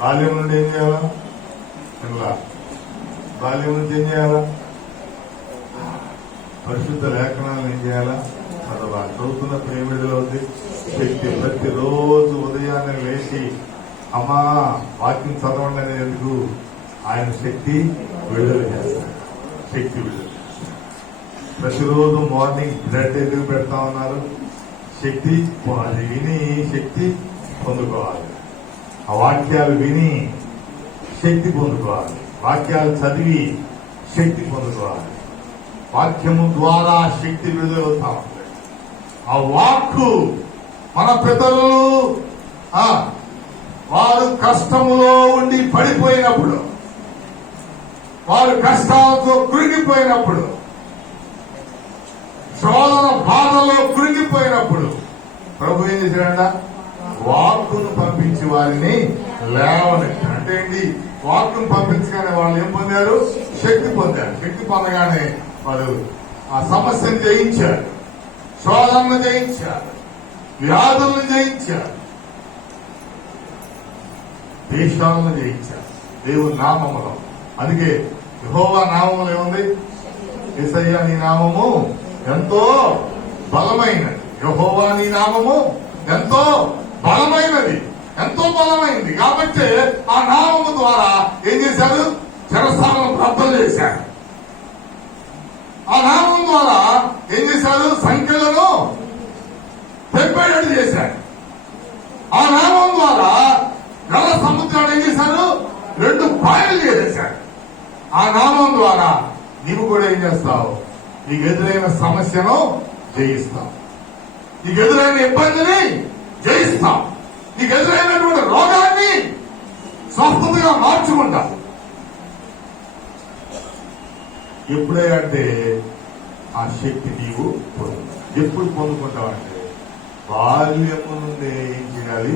బాల్యం నుండి ఏం చేయాలా? ఇలా బాల్యం నుంచి ఏం చేయాలా? పరిశుద్ధ లేఖనాలను ఏం చేయాలా? చదవాలి. చదువుతున్నప్పుడు ఏం విడుదలవుతుంది? శక్తి. ప్రతిరోజు ఉదయాన్నే లేచి అమ్మా వాక్యం చదవండి అనేది ఎందుకు? ఆయన శక్తి విడుదల చేస్తారు. శక్తి విడుదల. ప్రతిరోజు మార్నింగ్ బ్లడ్ ఎందుకు పెడతా ఉన్నారు? శక్తి అది విని శక్తి పొందుకోవాలి. ఆ వాక్యాలు విని శక్తి పొందుకోవాలి. వాక్యాలు చదివి శక్తి పొందుకోవాలి. వాక్యము ద్వారా శక్తి విడుదలవుతా ఉంది. ఆ వాక్కు మన పితరులు వారు కష్టములో ఉండి పడిపోయినప్పుడు, వారు కష్టాలతో కృంగిపోయినప్పుడు, శోధన బాధలో కృంగిపోయినప్పుడు ప్రభు ఏం చేశాడ? వాక్కును పంపించి వారిని లేవనెత్తాడు. అంటే ఏంటి? వాక్కును పంపించగానే వాళ్ళు ఏం పొందారు? శక్తి పొందారు. శక్తి పొందగానే వారు ఆ సమస్యను జయించారు, శోధనను జయించారు, వ్యాధులను జయించారు, దేశాలను జయించారు దేవుని నామములో. అందుకే యెహోవా నామములు ఏముంది? యేసయ్య నీ నామము ఎంతో బలమైనది. యెహోవా నీ నామము ఎంతో బలమైనది, ఎంతో బలమైంది. కాబట్టి ఆ నామము ద్వారా ఏం చేశారు? చెరసాలను ప్రార్థన చేశారు. ఆ నామం ద్వారా ఏం చేశారు? సంఖ్యలను తెప్పేటట్టు చేశారు. ఆ నామం ద్వారా నల్ల సముద్రాన్ని ఏం చేశారు? 2 పాయలు చేసేశారు. ఆ నామం ద్వారా నీవు కూడా ఏం చేస్తావు? నీకు ఎదురైన సమస్యను జయిస్తావు, నీకు ఎదురైన ఇబ్బందిని జయిస్తావు, నీకు ఎదురైనటువంటి రోగాన్ని స్వస్థతగా మార్చుకుంటావు. ఎప్పుడంటే ఆ శక్తి నీవు పొందుతావు. ఎప్పుడు పొందుకుంటావంటే బాల్యము నుండి ఏం చేయాలి?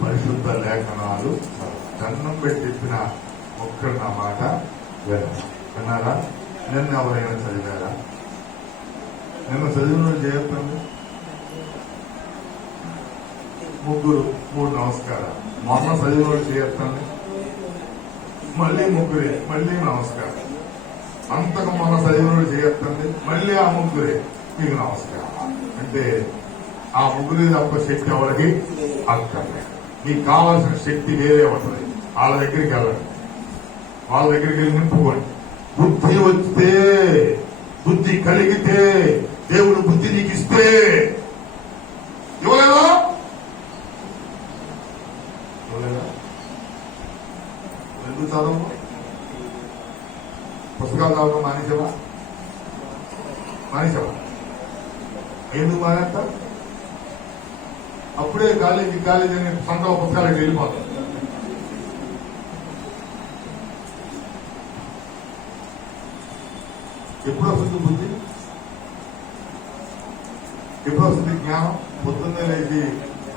పరిశుద్ధ లేఖనాలు దండం పెట్టి చెప్పిన ఒక్కరు నా మాట విన్నారా? నిన్న ఎవరైనా చదివారా? నిన్న చదివిన చేయొద్దండి. 3 నమస్కారాలు. మొన్న చదివిన చేయొద్దండి. మళ్ళీ 3 మళ్ళీ నమస్కారం. అంతకు మొన్న చదివిన చేయొద్దండి. మళ్ళీ ఆ 3 మీకు నమస్కారం. అంటే ఆ 3 తప్ప శక్తి ఎవరికి అక్కర్లేదు. మీకు కావాల్సిన శక్తి వేరే ఉంటుంది. వాళ్ళ దగ్గరికి వెళ్ళండి, వాళ్ళ దగ్గరికి వెళ్ళి నింపుకోండి. బుద్ధి వస్తే, బుద్ధి కలిగితే, దేవుడు బుద్ధి నీకు ఇస్తే ఇవ్వలేదా? ఎందుకు చదవము? పుస్తకాలు చదవడం మానేసావా? ఎందుకు మానేస్తా? అప్పుడే కాలేజీ అని సొంత పుస్తకాలకు వెళ్ళిపోతాం. ఎప్పుడు వస్తుంది బుద్ధి? ఎప్పుడు వస్తుంది జ్ఞానం? పొద్దున్నే లేచి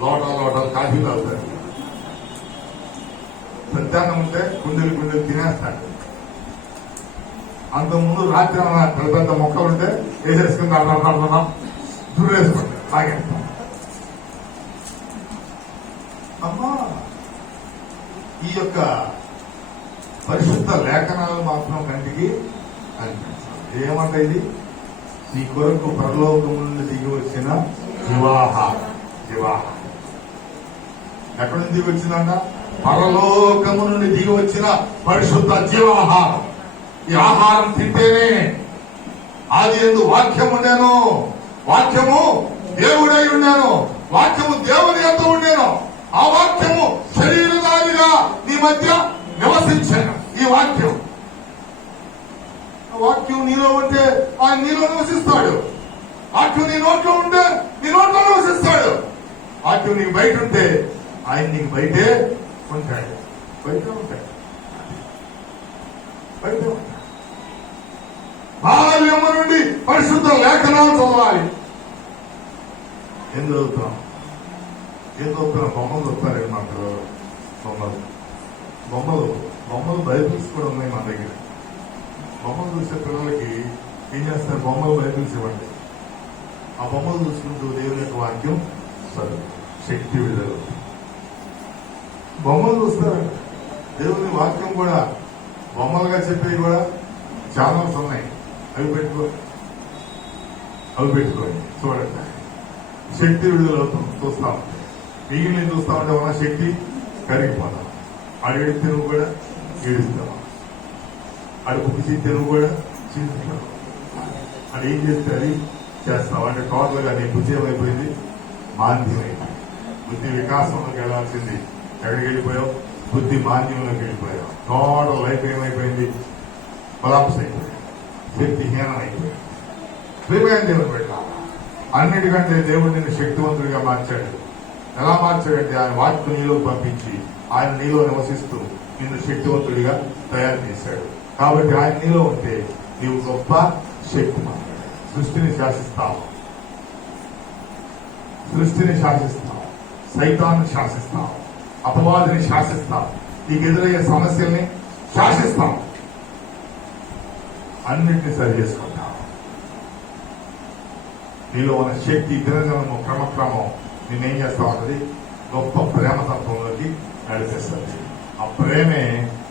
లోటాలు కాఫీ తాగుతారు. మధ్యాహ్నం ఉంటే గుండెలు తినేస్తాడు. అంతకుముందు రాత్రి పెద్ద పెద్ద మొక్కలు ఉంటే వేసేసుకుని దుర్రేసుకుంటారు తాగేస్తాం. అమ్మా ఈ యొక్క పరిశుద్ధ లేఖనాలు మాత్రం కంటికి అనిపించాలి. ఏమంటే ఇది నీ కొరకు పరలోకం నుండి దిగి వచ్చిన వివాహ ఎక్కడి నుంచి దిగి వచ్చిందంట? పరలోకము నుండి దిగి వచ్చిన పరిశుద్ధ జీవాహారం. ఈ ఆహారం తింటేనే ఆది యందు వాక్యం ఉండేను, వాక్యము దేవుడై ఉండేను, వాక్యము దేవుని ఎంత ఉండేను, ఆ వాక్యము శరీరధారిగా నీ మధ్య నివసించాను. ఈ వాక్యం నీలో ఉంటే ఆయన నీలో నివసిస్తాడు. వాక్యం నీ నోట్లో ఉంటే నీ నోట్లో నివసిస్తాడు. వాక్యం నీకు బయట ఉంటే ఆయన నీకు బయటే ఉంటాడు. బయట ఉంటాడు. బాల్యము నుండి పరిశుద్ధ లేఖనాలు చదవాలి. ఏం చదువుతాం? బొమ్మలు చదువుతారండి మా పిల్లలు. బొమ్మలు బైబిల్స్ కూడా ఉన్నాయి మా దగ్గర. బొమ్మలు చూసే పిల్లలకి ఏం చేస్తారు? బొమ్మలు బైబిల్స్ ఇవ్వండి. ఆ బొమ్మలు చూసుకుంటూ దేవుని యొక్క వాక్యం చదువు, శక్తి విడుదల. బొమ్మలు చూస్తారండి. దేవుని వాక్యం కూడా బొమ్మలుగా చెప్పేవి కూడా ఛానల్స్ ఉన్నాయి. అవి పెట్టుకోండి చూడండి. శక్తి విడుదల చూస్తా ఉంటాయి. మిగిలిన చూస్తా ఉంటే మన శక్తి కరిగిపోతాం. ఆడు ఏడితే నువ్వు కూడా ఏడుస్తావు. ఆడు కుక్కిస్తే నువ్వు కూడా చింతావు. అది ఏం చేస్తే అది చేస్తావు. అంటే టోటల్ గా నీ బుద్ధి ఏమైపోయింది? మాంద్యమైంది. బుద్ధి వికాసంలోకి వెళ్లాల్సింది ఎక్కడికి వెళ్ళిపోయావు? బుద్ధి మాంద్యంలోకి వెళ్ళిపోయావు. టోటల్ లైఫ్ ఏమైపోయింది? కొలాప్స్ అయిపోయింది. శక్తిహీనం అయిపోయింది. ప్రియమైన దేవుని బిడ్డ, అన్నిటికంటే దేవుడు నిన్ను శక్తివంతుడిగా మార్చాడు. ఎలా మార్చాడంటే ఆయన వాక్యం నీలో పంపించి ఆయన నీలో నివసిస్తూ నిన్ను శక్తివంతుడిగా తయారు చేశాడు. కాబట్టి ఆయన నీలో ఉంటే నీవు గొప్ప శక్తిమంతుడు. సృష్టిని శాసిస్తావు, సైతాన్ని శాసిస్తావు, అపవాదిని శాసిస్తావు, నీకు ఎదురయ్యే సమస్యల్ని శాసిస్తావు, అన్నింటినీ సరి చేసుకుంటావు. నీలో ఉన్న శక్తి దినదినము క్రమక్రమం నేనేం చేస్తావు అన్నది గొప్ప ప్రేమతత్వంలోకి నడిపిస్తుంది. ఆ ప్రేమే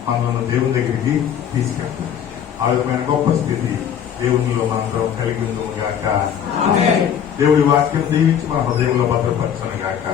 మనల్ని దేవుని దగ్గరికి తీసుకెళ్తుంది. ఆ విధమైన గొప్ప స్థితి దేవునిలో మనందరం కలిగి ఉందాము గాక. దేవుడి వాక్యం దీవించి మన హృదయంలో భద్రపరచను గాక.